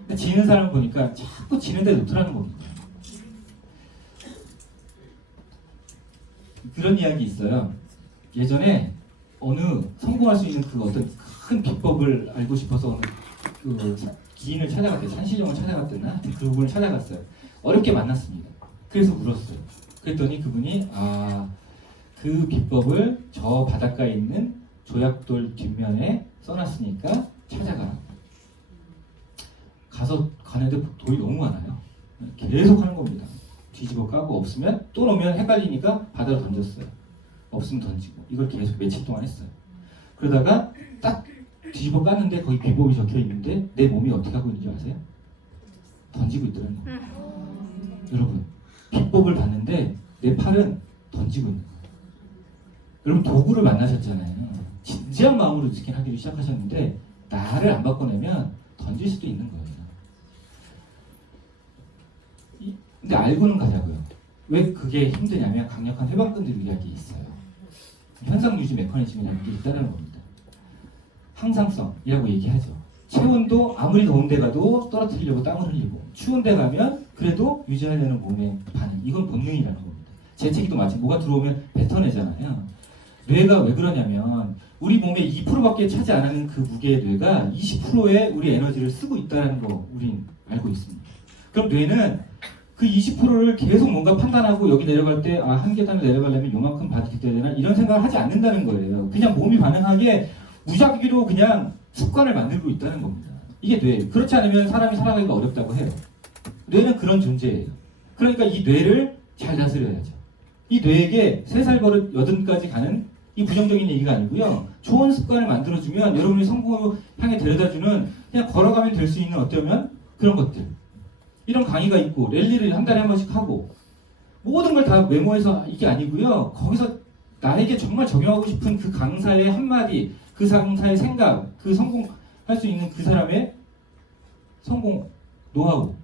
근데 지는 사람을 보니까 자꾸 지는 데 놓더라는 겁니다. 그런 이야기 있어요. 예전에 어느 성공할 수 있는 그 어떤 큰 비법을 알고 싶어서 어느 그 기인을 찾아갔대요. 산신령을 찾아갔대나 하여튼 그분을 찾아갔어요. 어렵게 만났습니다. 그래서 물었어요. 그랬더니 그분이 그 비법을 저 바닷가에 있는 조약돌 뒷면에 써놨으니까 찾아가라. 가서 가는데 돌이 너무 많아요. 계속 하는 겁니다. 뒤집어 까고 없으면 또 놓으면 헷갈리니까 바다로 던졌어요. 없으면 던지고 이걸 계속 며칠 동안 했어요. 그러다가 딱 뒤집어 깠는데 거기 비법이 적혀 있는데 내 몸이 어떻게 하고 있는지 아세요? 던지고 있더라는 거예요. 여러분 비법을 봤는데 내 팔은 던지고 있는 거예요. 여러분 도구를 만나셨잖아요. 진지한 마음으로 직행하기 시작하셨는데 나를 안 바꿔내면 던질 수도 있는 거예요. 근데 알고는 가자고요. 왜 그게 힘드냐면 강력한 해방근들 이야기 있어요. 현상 유지 메커니즘이라는 게 있다는 겁니다. 항상성이라고 얘기하죠. 체온도 아무리 더운 데 가도 떨어뜨리려고 땀을 흘리고 추운 데 가면 그래도 유지하려는 몸의 반응. 이건 본능이라는 겁니다. 재채기도 마찬가지. 뭐가 들어오면 뱉어내잖아요. 뇌가 왜 그러냐면 우리 몸의 2%밖에 차지 안 하는 그 무게의 뇌가 20%의 우리 에너지를 쓰고 있다는 거 우린 알고 있습니다. 그럼 뇌는 그 20%를 계속 뭔가 판단하고 여기 내려갈 때 한 계단을 내려가려면 요만큼 바디 돼야 되나 이런 생각을 하지 않는다는 거예요. 그냥 몸이 반응하기에 무작위로 그냥 습관을 만들고 있다는 겁니다. 이게 뇌. 그렇지 않으면 사람이 살아가기가 어렵다고 해요. 뇌는 그런 존재예요. 그러니까 이 뇌를 잘 다스려야죠. 이 뇌에게 3살 버릇 8까지 가는 이 부정적인 얘기가 아니고요. 좋은 습관을 만들어주면 여러분이 성공을 향해 데려다주는 그냥 걸어가면 될 수 있는 어쩌면 그런 것들. 이런 강의가 있고 랠리를 한 달에 한 번씩 하고 모든 걸 다 메모해서 이게 아니고요. 거기서 나에게 정말 적용하고 싶은 그 강사의 한마디, 그 강사의 생각, 그 성공할 수 있는 그 사람의 성공 노하우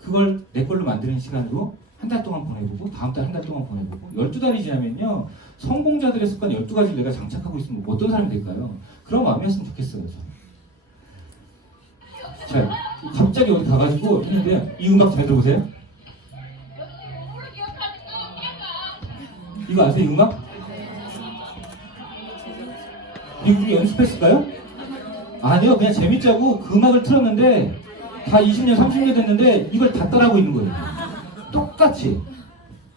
그걸 내 걸로 만드는 시간으로 한 달 동안 보내보고 다음 달 한 달 동안 보내보고 12달이 지나면요. 성공자들의 습관 12가지를 내가 장착하고 있으면 어떤 사람이 될까요? 그런 마음이었으면 좋겠어요. 자, 갑자기 어디 가가지고 했는데 이 음악 잘 들어보세요. 이거 아세요? 이 음악? 이거 우리 연습했을까요? 아니요. 그냥 재밌자고 그 음악을 틀었는데 다 20년, 30년 됐는데 이걸 다 따라하고 있는 거예요. 똑같이.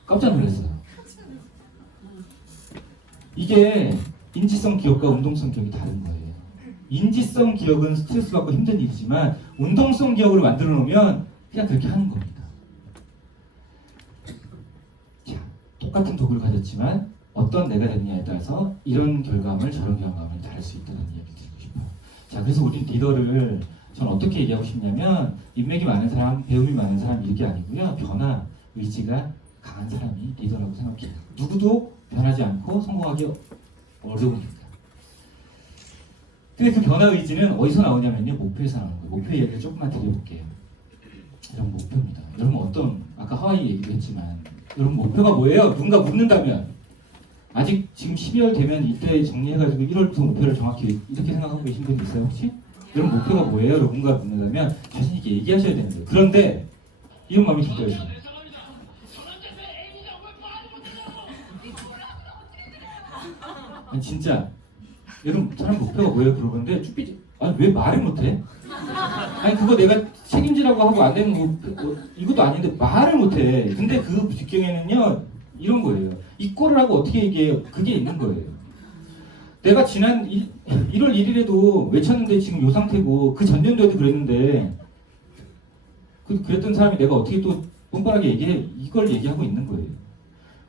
깜짝 놀랐어요. 이게 인지성 기억과 운동성 기억이 다른 거예요. 인지성 기억은 스트레스 받고 힘든 일이지만 운동성 기억으로 만들어 놓으면 그냥 그렇게 하는 겁니다. 자, 똑같은 도구를 가졌지만 어떤 내가 됐냐에 따라서 이런 결과물 저런 결과물을 다를 수 있다는 이야기를 드리고 싶어요. 자, 그래서 우린 리더를 저는 어떻게 얘기하고 싶냐면 인맥이 많은 사람, 배움이 많은 사람 이게 아니고요. 변화, 의지가 강한 사람이 리더라고 생각해요. 누구도 변하지 않고 성공하기 어려우니까. 근데 그 변화 의지는 어디서 나오냐면요. 목표에서 나오는 거예요. 목표 얘기를 조금만 드려볼게요. 여러분 목표입니다. 여러분 어떤 아까 하와이 얘기도 했지만 여러분 목표가 뭐예요? 누군가 묻는다면 아직 지금 12월 되면 이때 정리해가지고 1월부터 목표를 정확히 이렇게 생각하고 계신 분 있어요 혹시? 여러분 목표가 뭐예요? 누군가 묻는다면 자신 있게 얘기하셔야 되는데 그런데 이런 마음이 들 때가 있어요. 아니 진짜 여러분 사람 목표가 뭐예요? 물어보는데 쭈삐지 아니 왜 말을 못해? 아니 그거 내가 책임지라고 하고 안 되는 거 이것도 아닌데 말을 못해. 근데 그 뒷경에는요 이런 거예요. 이 꼴을 하고 어떻게 얘기해요? 그게 있는 거예요. 내가 지난 1월 1일에도 외쳤는데 지금 요 상태고 그 전년도에도 그랬는데 그랬던 사람이 내가 어떻게 또 뻔뻔하게 얘기해 이걸 얘기하고 있는 거예요.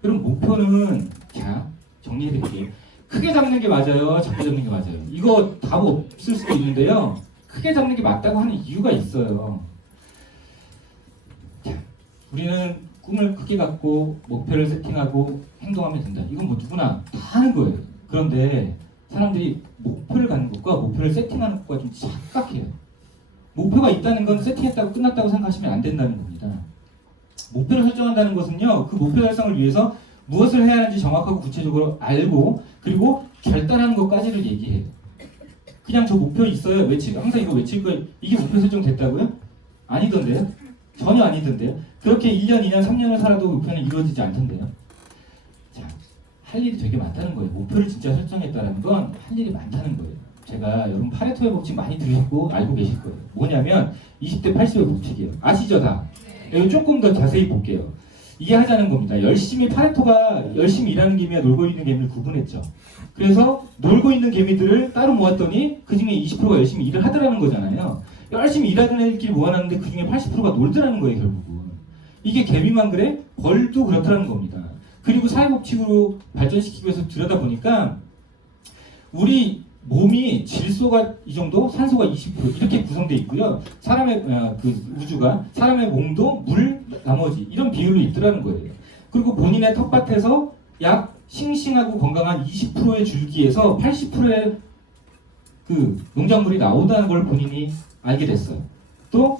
여러분 목표는 자 정리해드릴게요. 크게 잡는 게 맞아요? 작게 잡는 게 맞아요? 이거 답 없을 수도 있는데요. 크게 잡는 게 맞다고 하는 이유가 있어요. 자, 우리는 꿈을 크게 갖고 목표를 세팅하고 행동하면 된다. 이건 뭐 누구나 다 하는 거예요. 그런데 사람들이 목표를 갖는 것과 목표를 세팅하는 것과 좀 착각해요. 목표가 있다는 건 세팅했다고 끝났다고 생각하시면 안 된다는 겁니다. 목표를 설정한다는 것은요, 그 목표 달성을 위해서 무엇을 해야 하는지 정확하고 구체적으로 알고 그리고 결단하는 것까지를 얘기해요. 그냥 저 목표 있어요. 항상 이거 외칠 거예요. 이게 목표 설정됐다고요? 아니던데요? 전혀 아니던데요? 그렇게 1년, 2년, 3년을 살아도 목표는 이루어지지 않던데요? 자, 할 일이 되게 많다는 거예요. 목표를 진짜 설정했다는 건 할 일이 많다는 거예요. 제가 여러분 파레토의 법칙 많이 들으셨고 알고 계실 거예요. 뭐냐면 20대 80의 법칙이에요. 아시죠 다? 이거 조금 더 자세히 볼게요. 이해하자는 겁니다. 파레토가 열심히 일하는 개미와 놀고 있는 개미를 구분했죠. 그래서 놀고 있는 개미들을 따로 모았더니 그 중에 20%가 열심히 일을 하더라는 거잖아요. 열심히 일하는 애들끼리 모아놨는데 그 중에 80%가 놀더라는 거예요, 결국은. 이게 개미만 그래? 벌도 그렇다는 겁니다. 그리고 사회법칙으로 발전시키기 위해서 들여다보니까 우리 몸이 질소가 이 정도, 산소가 20% 이렇게 구성되어 있고요. 사람의 우주가 사람의 몸도 물 나머지 이런 비율로 있더라는 거예요. 그리고 본인의 텃밭에서 약 싱싱하고 건강한 20%의 줄기에서 80%의 그 농작물이 나온다는 걸 본인이 알게 됐어요. 또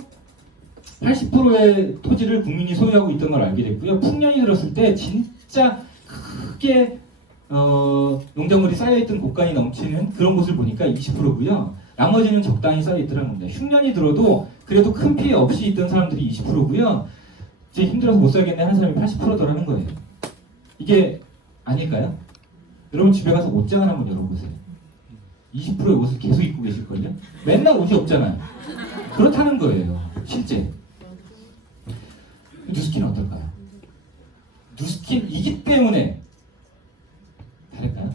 80%의 토지를 국민이 소유하고 있던 걸 알게 됐고요. 풍년이 들었을 때 진짜 크게 농작물이 쌓여있던 곳간이 넘치는 그런 곳을 보니까 20%고요. 나머지는 적당히 쌓여있더라는 겁니다. 흉년이 들어도 그래도 큰 피해 없이 있던 사람들이 20%고요. 이제 힘들어서 못 살겠네 하는 사람이 80%더라는 거예요. 이게 아닐까요? 여러분 집에 가서 옷장을 한번 열어보세요. 20%의 옷을 계속 입고 계실걸요? 맨날 옷이 없잖아요. 그렇다는 거예요. 실제. 누스킨은 어떨까요? 누스킨이기 때문에 다를까요?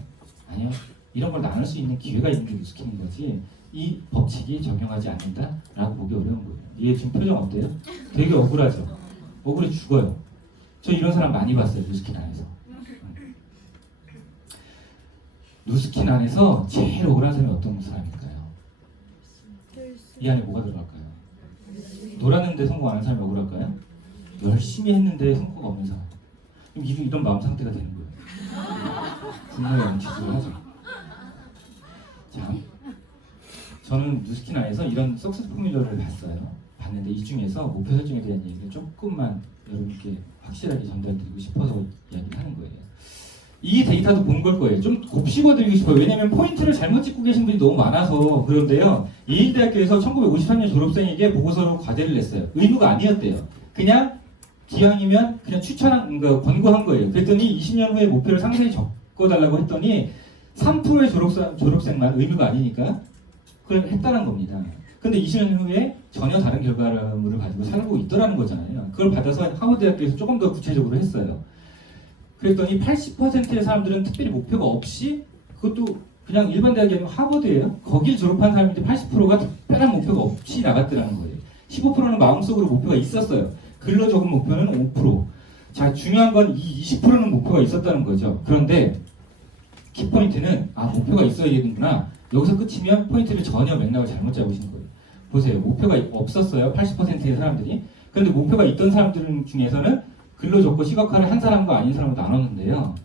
아니요. 이런 걸 나눌 수 있는 기회가 있는 게 누스킨인 거지 이 법칙이 적용하지 않는다라고 보기 어려운 거예요. 얘 지금 표정 어때요? 되게 억울하죠? 억울해 죽어요. 저 이런 사람 많이 봤어요. 누스킨 안에서. 누스킨 안에서 제일 억울한 사람이 어떤 사람일까요? 이 안에 뭐가 들어갈까요? 놀았는데 성공 안 한 사람이 억울할까요? 열심히 했는데 성과가 없는 사람. 그럼 이런 마음 상태가 되는 거예요. 분노에 지수를 하죠. 자, 저는 누스킨 안에서 이런 석세스 포뮬러를 봤는데 이 중에서 목표 설정에 대한 얘기를 조금만 여러분께 확실하게 전달드리고 싶어서 이야기를 하는 거예요. 이 데이터도 본 걸 거예요. 좀 곱씹어드리고 싶어요. 왜냐면 포인트를 잘못 찍고 계신 분이 너무 많아서 그런데요. 예일대학교에서 1953년 졸업생에게 보고서로 과제를 냈어요. 의무가 아니었대요. 그냥 기왕이면 그냥 권고한 거예요. 그랬더니 20년 후에 목표를 상세히 적어달라고 했더니 3%의 졸업생만 의무가 아니니까 그걸 했다는 겁니다. 근데 20년 후에 전혀 다른 결과물을 가지고 살고 있더라는 거잖아요. 그걸 받아서 하버드대학교에서 조금 더 구체적으로 했어요. 그랬더니 80%의 사람들은 특별히 목표가 없이 그것도 그냥 일반 대학이 아니고 하버드예요. 거길 졸업한 사람인데 80%가 특별한 목표가 없이 나갔더라는 거예요. 15%는 마음속으로 목표가 있었어요. 글로 적은 목표는 5%. 자, 중요한 건 이 20%는 목표가 있었다는 거죠. 그런데 키포인트는 목표가 있어야 되는구나. 여기서 끝이면 포인트를 전혀 맥락을 잘못 잡으신 거예요. 보세요. 목표가 없었어요. 80%의 사람들이. 그런데 목표가 있던 사람들 중에서는 글로 적고 시각화를 한 사람과 아닌 사람을 나눴는데요.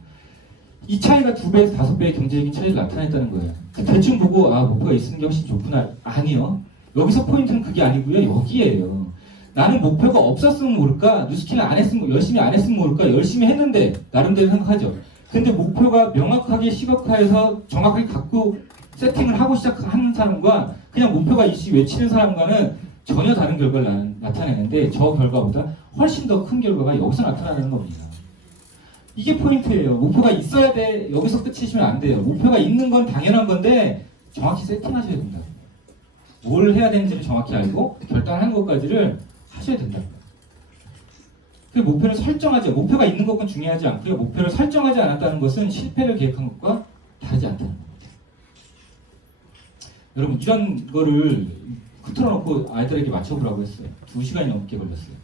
이 차이가 2배에서 5배의 경제적인 차이를 나타냈다는 거예요. 대충 보고 목표가 있는 게 훨씬 좋구나. 아니요. 여기서 포인트는 그게 아니고요. 여기에요. 나는 목표가 없었으면 모를까? 누스킨을 안 했으면 열심히 안 했으면 모를까? 열심히 했는데 나름대로 생각하죠. 근데 목표가 명확하게 시각화해서 정확하게 갖고 세팅을 하고 시작하는 사람과 그냥 목표가 있이 외치는 사람과는 전혀 다른 결과를 나타내는데 저 결과보다 훨씬 더 큰 결과가 여기서 나타나는 겁니다. 이게 포인트예요. 목표가 있어야 돼. 여기서 끝이시면 안 돼요. 목표가 있는 건 당연한 건데 정확히 세팅하셔야 된다. 뭘 해야 되는지를 정확히 알고 결단하는 것까지를 하셔야 된다. 그 목표를 설정하지, 목표가 있는 것건 중요하지 않고요. 목표를 설정하지 않았다는 것은 실패를 계획한 것과 다르지 않다는 겁니다. 여러분 이런 거를 틀어놓고 아이들에게 맞춰보라고 했어요. 2시간이 넘게 걸렸어요.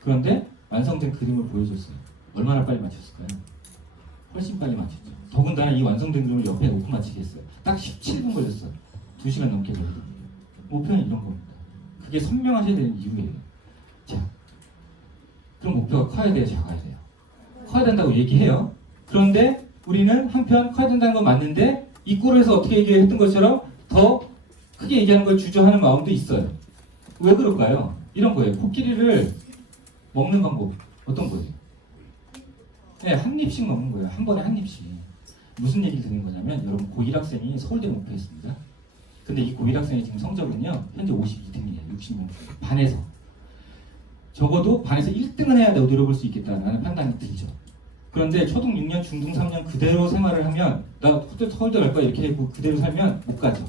그런데 완성된 그림을 보여줬어요. 얼마나 빨리 맞췄을까요? 훨씬 빨리 맞췄죠. 더군다나 이 완성된 그림을 옆에 놓고 맞히게 했어요. 딱 17분 걸렸어요. 2시간 넘게 걸렸거든요. 목표는 이런 겁니다. 그게 선명하셔야 되는 이유예요. 자, 그럼 목표가 커야 돼요? 작아야 돼요? 커야 된다고 얘기해요. 그런데 우리는 한편 커야 된다는 건 맞는데 이 꼴에서 어떻게 얘기했던 것처럼 더 크게 얘기하는 걸 주저하는 마음도 있어요. 왜 그럴까요? 이런 거예요. 코끼리를 먹는 방법 어떤 거예요? 네, 한 입씩 먹는 거예요. 한 번에 한 입씩. 무슨 얘기를 드는 거냐면 여러분 고1 학생이 서울대 목표했습니다. 근데 이 고1 학생의 지금 성적은요 현재 52등이에요. 60명 반에서. 적어도 반에서 1등은 해야 노려볼 수 있겠다는 판단이 들죠. 그런데 초등 6년, 중등 3년 그대로 생활을 하면 나 서울대 갈 거야 이렇게 하고 그대로 살면 못 가죠.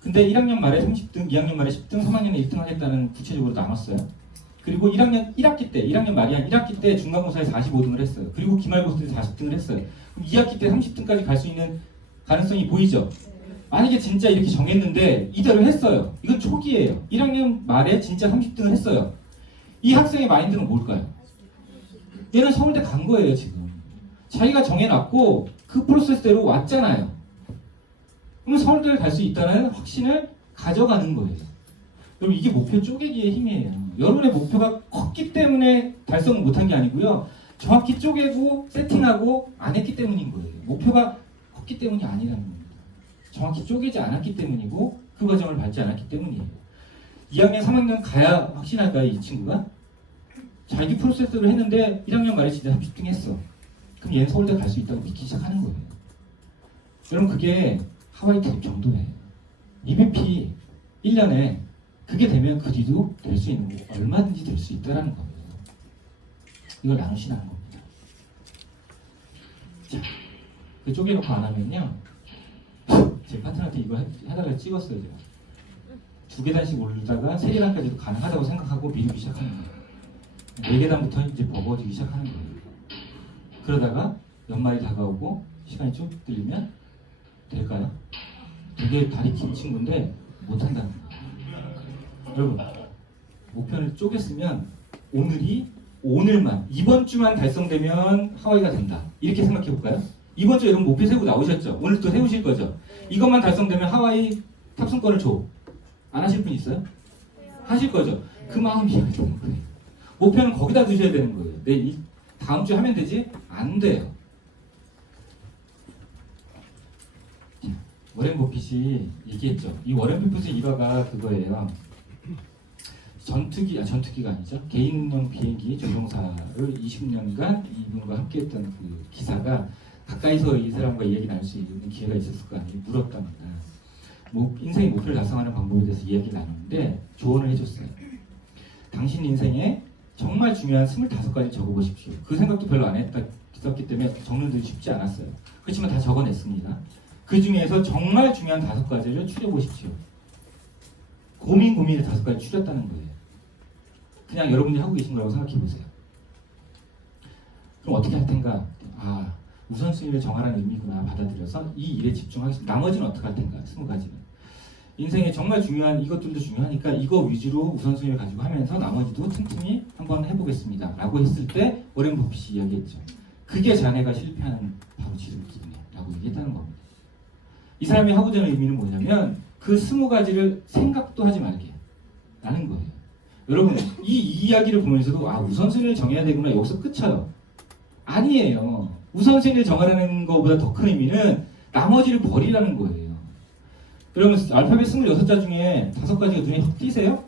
근데 1학년 말에 30등, 2학년 말에 10등, 3학년에 1등 하겠다는 구체적으로 남았어요. 그리고 1학년 말이 한 1학기 때 중간고사에 45등을 했어요. 그리고 기말고사 때 40등을 했어요. 그럼 2학기 때 30등까지 갈 수 있는 가능성이 보이죠? 만약에 진짜 이렇게 정했는데 이대로 했어요. 이건 초기예요. 1학년 말에 진짜 30등을 했어요. 이 학생의 마인드는 뭘까요? 얘는 서울대 간 거예요, 지금. 자기가 정해놨고 그 프로세스대로 왔잖아요. 그럼 서울대를 갈 수 있다는 확신을 가져가는 거예요. 여러분 이게 목표 쪼개기의 힘이에요. 여러분의 목표가 컸기 때문에 달성을 못한 게 아니고요. 정확히 쪼개고 세팅하고 안 했기 때문인 거예요. 목표가 컸기 때문이 아니라는 겁니다. 정확히 쪼개지 않았기 때문이고 그 과정을 밟지 않았기 때문이에요. 2학년, 3학년 가야 확신할까요, 이 친구가? 자기 프로세스로 했는데 1학년 말에 진짜 30등 했어. 그럼 얘는 서울대 갈 수 있다고 믿기 시작하는 거예요. 여러분 그게 하와이 트립 정도예요. EBP 1년에 그게 되면 그 뒤도 될 수 있는 거고 얼마든지 될 수 있다는 겁니다. 이걸 나누시라는 겁니다. 자, 그 쪼개놓고 안 하면요. 제 파트너한테 이거 해달라고 찍었어요. 제가. 2계단씩 오르다가 3계단까지도 가능하다고 생각하고 미루기 시작하는 거예요. 4계단부터 이제 버거워지기 시작하는 거예요. 그러다가 연말이 다가오고 시간이 쭉 들리면 될까요? 되게 다리 긴 친구인데 못한다는 거예요. 여러분 목표를 쪼갰으면 오늘만 이번 주만 달성되면 하와이가 된다 이렇게 생각해 볼까요? 이번 주에 여러분 목표 세우고 나오셨죠? 오늘 또 세우실 거죠? 이것만 달성되면 하와이 탑승권을 줘. 안 하실 분 있어요? 하실 거죠? 그 마음이 이해가 되는 거예요. 목표는 거기다 두셔야 되는 거예요. 이 다음 주에 하면 되지? 안 돼요. 워렌 버핏이 얘기했죠. 이 워렌 버핏의 일화가 그거예요. 전투기가 아니죠. 개인용 비행기 조종사를 20년간 이분과 함께했던 그 기사가 가까이서 이 사람과 이야기 나눌 수 있는 기회가 있었을 거 아니에요. 물었답니다. 인생의 목표를 달성하는 방법에 대해서 이야기를 나누는데 조언을 해줬어요. 당신 인생에 정말 중요한 25가지 적어보십시오. 그 생각도 별로 안 했기 때문에 적는 게 쉽지 않았어요. 그렇지만 다 적어냈습니다. 그 중에서 정말 중요한 5가지를 추려보십시오. 고민을 5가지 추렸다는 거예요. 그냥 여러분이 하고 계신 거라고 생각해 보세요. 그럼 어떻게 할 텐가? 우선순위를 정하라는 의미구나 받아들여서 이 일에 집중하겠습니다. 나머지는 어떻게 할 텐가? 20가지는. 인생에 정말 중요한 이것들도 중요하니까 이거 위주로 우선순위를 가지고 하면서 나머지도 틈틈이 한번 해보겠습니다. 라고 했을 때 워렌 버핏이 이야기했죠. 그게 자네가 실패하는 바로 지름길이네 라고 얘기했다는 겁니다. 이 사람이 하고자 하는 의미는 뭐냐면 그 20가지를 생각도 하지 말게 라는 거예요. 여러분 이 이야기를 보면서도 우선순위를 정해야 되구나 여기서 끝쳐요. 아니에요. 우선순위를 정하라는 것보다 더 큰 의미는 나머지를 버리라는 거예요. 여러분 알파벳 26자 중에 5가지가 눈에 확 띄세요?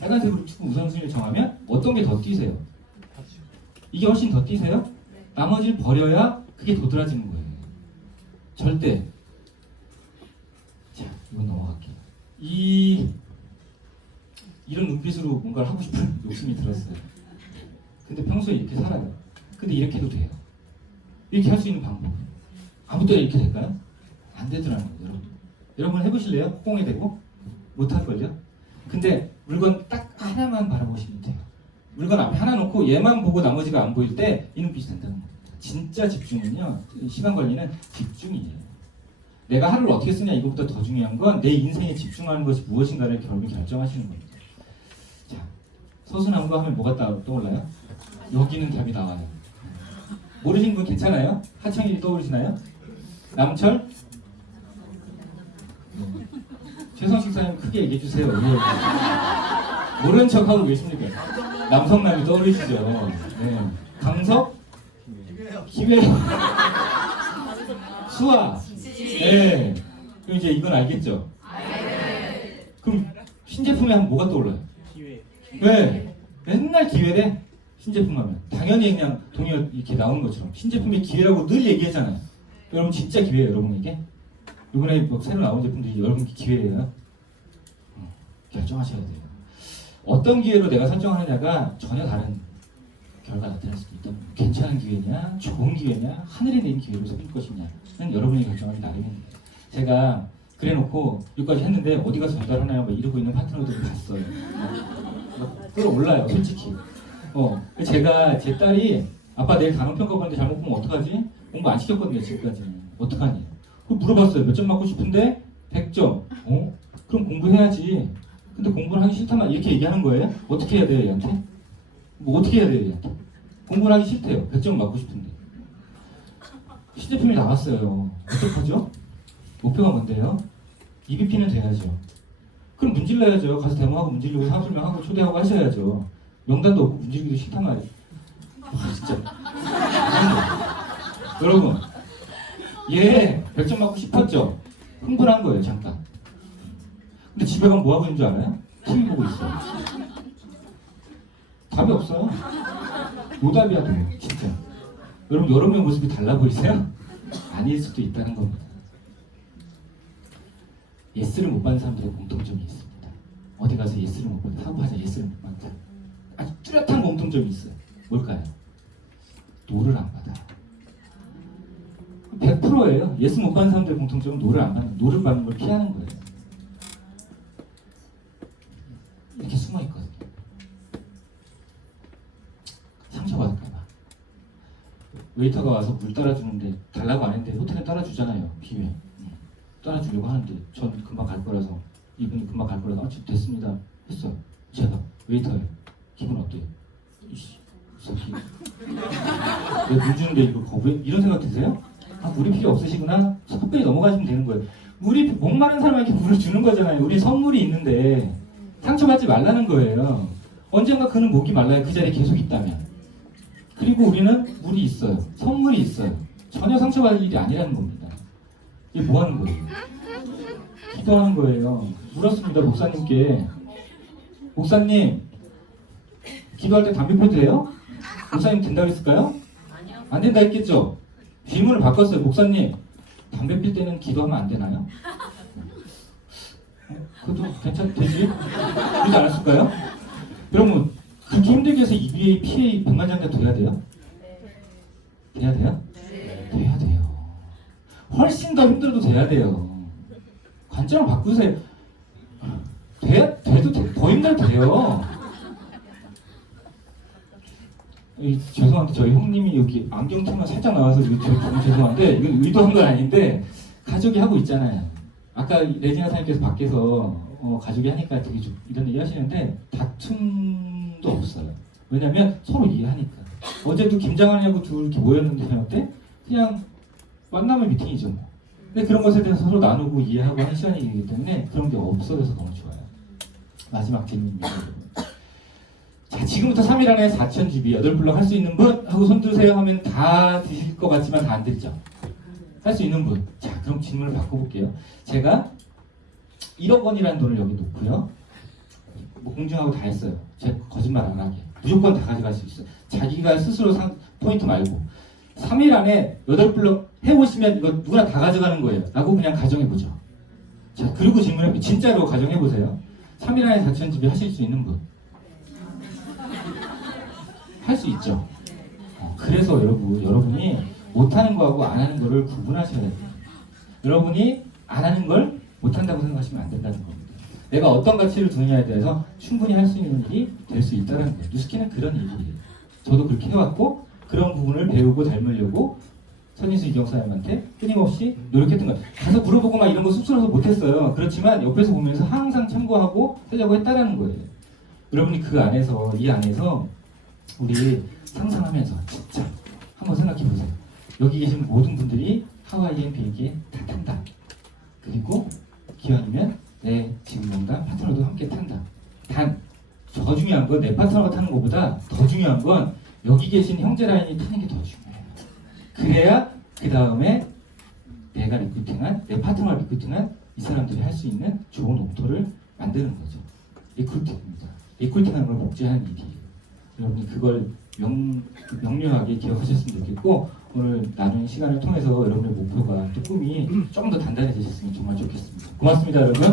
빨간색으로 치고 우선순위를 정하면 어떤 게 더 띄세요? 이게 훨씬 더 띄세요? 나머지를 버려야 그게 도드라지는 거예요. 절대. 자, 이건 넘어갈게요. 이런 눈빛으로 뭔가를 하고 싶은 욕심이 들었어요. 근데 평소에 이렇게 살아요. 근데 이렇게 해도 돼요. 이렇게 할 수 있는 방법. 아무 때나 이렇게 될까요? 안 되더라는 거예요, 여러분. 여러분 해보실래요? 꽁에 대고? 못할걸요? 근데 물건 딱 하나만 바라보시면 돼요. 물건 앞에 하나 놓고 얘만 보고 나머지가 안 보일 때 이 눈빛이 된다는 겁니다. 진짜 집중은요, 시간 관리는 집중이에요. 내가 하루를 어떻게 쓰냐 이것보다 더 중요한 건 내 인생에 집중하는 것이 무엇인가를 결정하시는 겁니다. 자, 서수나무가 하면 뭐가 떠올라요? 여기는 답이 나와요. 모르시는 분 괜찮아요? 하창일이 떠오르시나요? 남철? 최성식 사장님 크게 얘기해 주세요. 모르는 척 하고 계십니까? 남성남이 떠오르시죠. 네. 강석? 기회. 수아. 네. 그럼 이제 이건 알겠죠? 그럼 신제품에 하면 뭐가 떠올라요? 기회. 네. 맨날 기회래. 신제품 하면 당연히 그냥 돈이 이렇게 나오는 것처럼 신제품이 기회라고 늘 얘기하잖아요. 여러분 진짜 기회예요, 여러분에게. 이번에 뭐 새로 나온 제품들이 여러분께 기회예요. 결정하셔야 돼요. 어떤 기회로 내가 설정하느냐가 전혀 다른 결과가 나타날 수도 있다. 괜찮은 기회냐, 좋은 기회냐, 하늘이 내린 기회로 삼을 것이냐는 여러분이 결정하기 나름입니다. 제가 그래놓고 여기까지 했는데 어디 가서 전달하나요? 막 이러고 있는 파트너들을 봤어요. 끌어올라요, 솔직히. 제가 제 딸이 아빠 내일 단원평가 보는데 잘못 보면 어떡하지? 공부 안 시켰거든요, 지금까지는. 어떡하니? 그 물어봤어요. 몇 점 맞고 싶은데 100점. 그럼 공부해야지. 근데 공부를 하기 싫다면 이렇게 얘기하는 거예요? 어떻게 해야 돼요, 얘한테? 뭐 어떻게 해야 돼요, 얘한테? 공부를 하기 싫대요. 100점 맞고 싶은데. 신제품이 나왔어요. 어떡하죠? 목표가 뭔데요? EBP는 돼야죠. 그럼 문질러야죠. 가서 데모하고 문질르고 사업 설명하고 초대하고 하셔야죠. 명단도 없고 문질기도 싫단 말이에요. 진짜. 여러분, 얘 100점 맞고 싶었죠? 흥분한 거예요, 잠깐. 근데 집에 가면 뭐 하고 있는 줄 알아요? TV 보고 있어요. 답이 없어요. 노답이야, 뭐, 진짜. 여러분, 여러분의 모습이 달라 보이세요? 아닐 수도 있다는 겁니다. 예스를 못 받는 사람들의 공통점이 있습니다. 어디 가서 예스를 못 받는, 사고하자 예스를 못 받는 사람. 아주 뚜렷한 공통점이 있어요. 뭘까요? 노를 안 받아. 100%예요. 예스 못 받는 사람들의 공통점은 노를 안 받는, 노를 받는 걸 피하는 거예요. 이렇게 숨어 있거든요. 상처받을까봐. 웨이터가 와서 물 따라주는데 달라고 안 했는데 호텔에 따라주잖아요. 기회. 따라주려고 하는데 전 금방 갈 거라서 이분이 금방 갈 거라서 됐습니다 했어요. 제가 웨이터예요. 기분 어때요? 이씨, 새끼. 물 주는데 이거 거부해? 이런 생각 드세요? 아, 물이 필요 없으시구나? 섭섭하게 넘어가시면 되는 거예요. 물이 목마른 사람에게 물을 주는 거잖아요. 우리 선물이 있는데 상처받지 말라는 거예요. 언젠가 그는 목이 말라요. 그 자리에 계속 있다면. 그리고 우리는 물이 있어요. 선물이 있어요. 전혀 상처받을 일이 아니라는 겁니다. 이게 뭐 하는 거예요? 기도하는 거예요. 물었습니다, 목사님께. 목사님, 기도할 때 담배 펴도 돼요? 목사님 된다고 했을까요? 아니요. 안 된다 했겠죠? 질문을 바꿨어요. 목사님, 담배 필 때는 기도하면 안 되나요? 그래도 되지? 그러지 않았을까요? 여러분, 그렇게 힘들게 해서 EBA, PA 100만 장자 돼야 돼요? 돼야 돼요? 돼야 돼요. 훨씬 더 힘들어도 돼야 돼요. 관점을 바꾸세요. 돼도 더 힘들어도 돼요. 죄송한데 저희 형님이 여기 안경테만 살짝 나와서 이거 정말 죄송한데 이건 의도한 건 아닌데 가족이 하고 있잖아요. 아까 레지나 사님께서 밖에서 가족이 하니까 되게 좀 이런 얘기 하시는데 다툼도 없어요. 왜냐면 서로 이해하니까. 어제도 김장하냐고 둘 이렇게 모였는데 저녁 때 그냥 만남의 미팅이죠. 뭐. 근데 그런 것에 대해서 서로 나누고 이해하고 하는 시간이기 때문에 그런 게 없어져서 너무 좋아요. 마지막 질문입니다. 자, 지금부터 3일 안에 4,000GB 8블럭 할 수 있는 분? 하고 손 드세요 하면 다 드실 것 같지만 다 안 드리죠. 할 수 있는 분. 자, 그럼 질문을 바꿔볼게요. 제가 1억 원이라는 돈을 여기 놓고요. 뭐 공증하고 다 했어요. 제가 거짓말 안 하게. 무조건 다 가져갈 수 있어요. 자기가 스스로 포인트 말고. 3일 안에 8블럭 해보시면 이거 누구나 다 가져가는 거예요. 라고 그냥 가정해보죠. 자, 그리고 질문해볼게요. 진짜로 가정해보세요. 3일 안에 4,000GB 하실 수 있는 분? 할 수 있죠. 그래서 여러분이 못하는 거하고 안 하는 거를 구분하셔야 돼요. 여러분이 안 하는 걸 못한다고 생각하시면 안 된다는 겁니다. 내가 어떤 가치를 두느냐에 대해서 충분히 할 수 있는 일이 될 수 있다는 거예요. 뉴스키는 그런 일이에요. 저도 그렇게 해왔고 그런 부분을 배우고 닮으려고 선인수 이경사님한테 끊임없이 노력했던 거예요. 가서 물어보고 막 이런 거 쑥스러워서 못했어요. 그렇지만 옆에서 보면서 항상 참고하고 하려고 했다라는 거예요. 여러분이 그 안에서 이 안에서 우리 상상하면서 진짜 한번 생각해 보세요. 여기 계신 모든 분들이 하와이안 비행기에 다 탄다. 그리고 기왕이면 내 지금 뭔가 파트너도 함께 탄다. 단, 더 중요한 건 내 파트너가 타는 것보다 더 중요한 건 여기 계신 형제 라인이 타는 게 더 중요해요. 그래야 그 다음에 내가 리크루팅한, 내 파트너가 리크루팅한 이 사람들이 할 수 있는 좋은 옥토를 만드는 거죠. 리크루팅입니다. 리크루팅하는 걸 복제하는 일이에요. 여러분이 그걸 명료하게 기억하셨으면 좋겠고 오늘 나눈 시간을 통해서 여러분의 목표가 또 꿈이 조금 더 단단해지셨으면 정말 좋겠습니다. 고맙습니다, 여러분.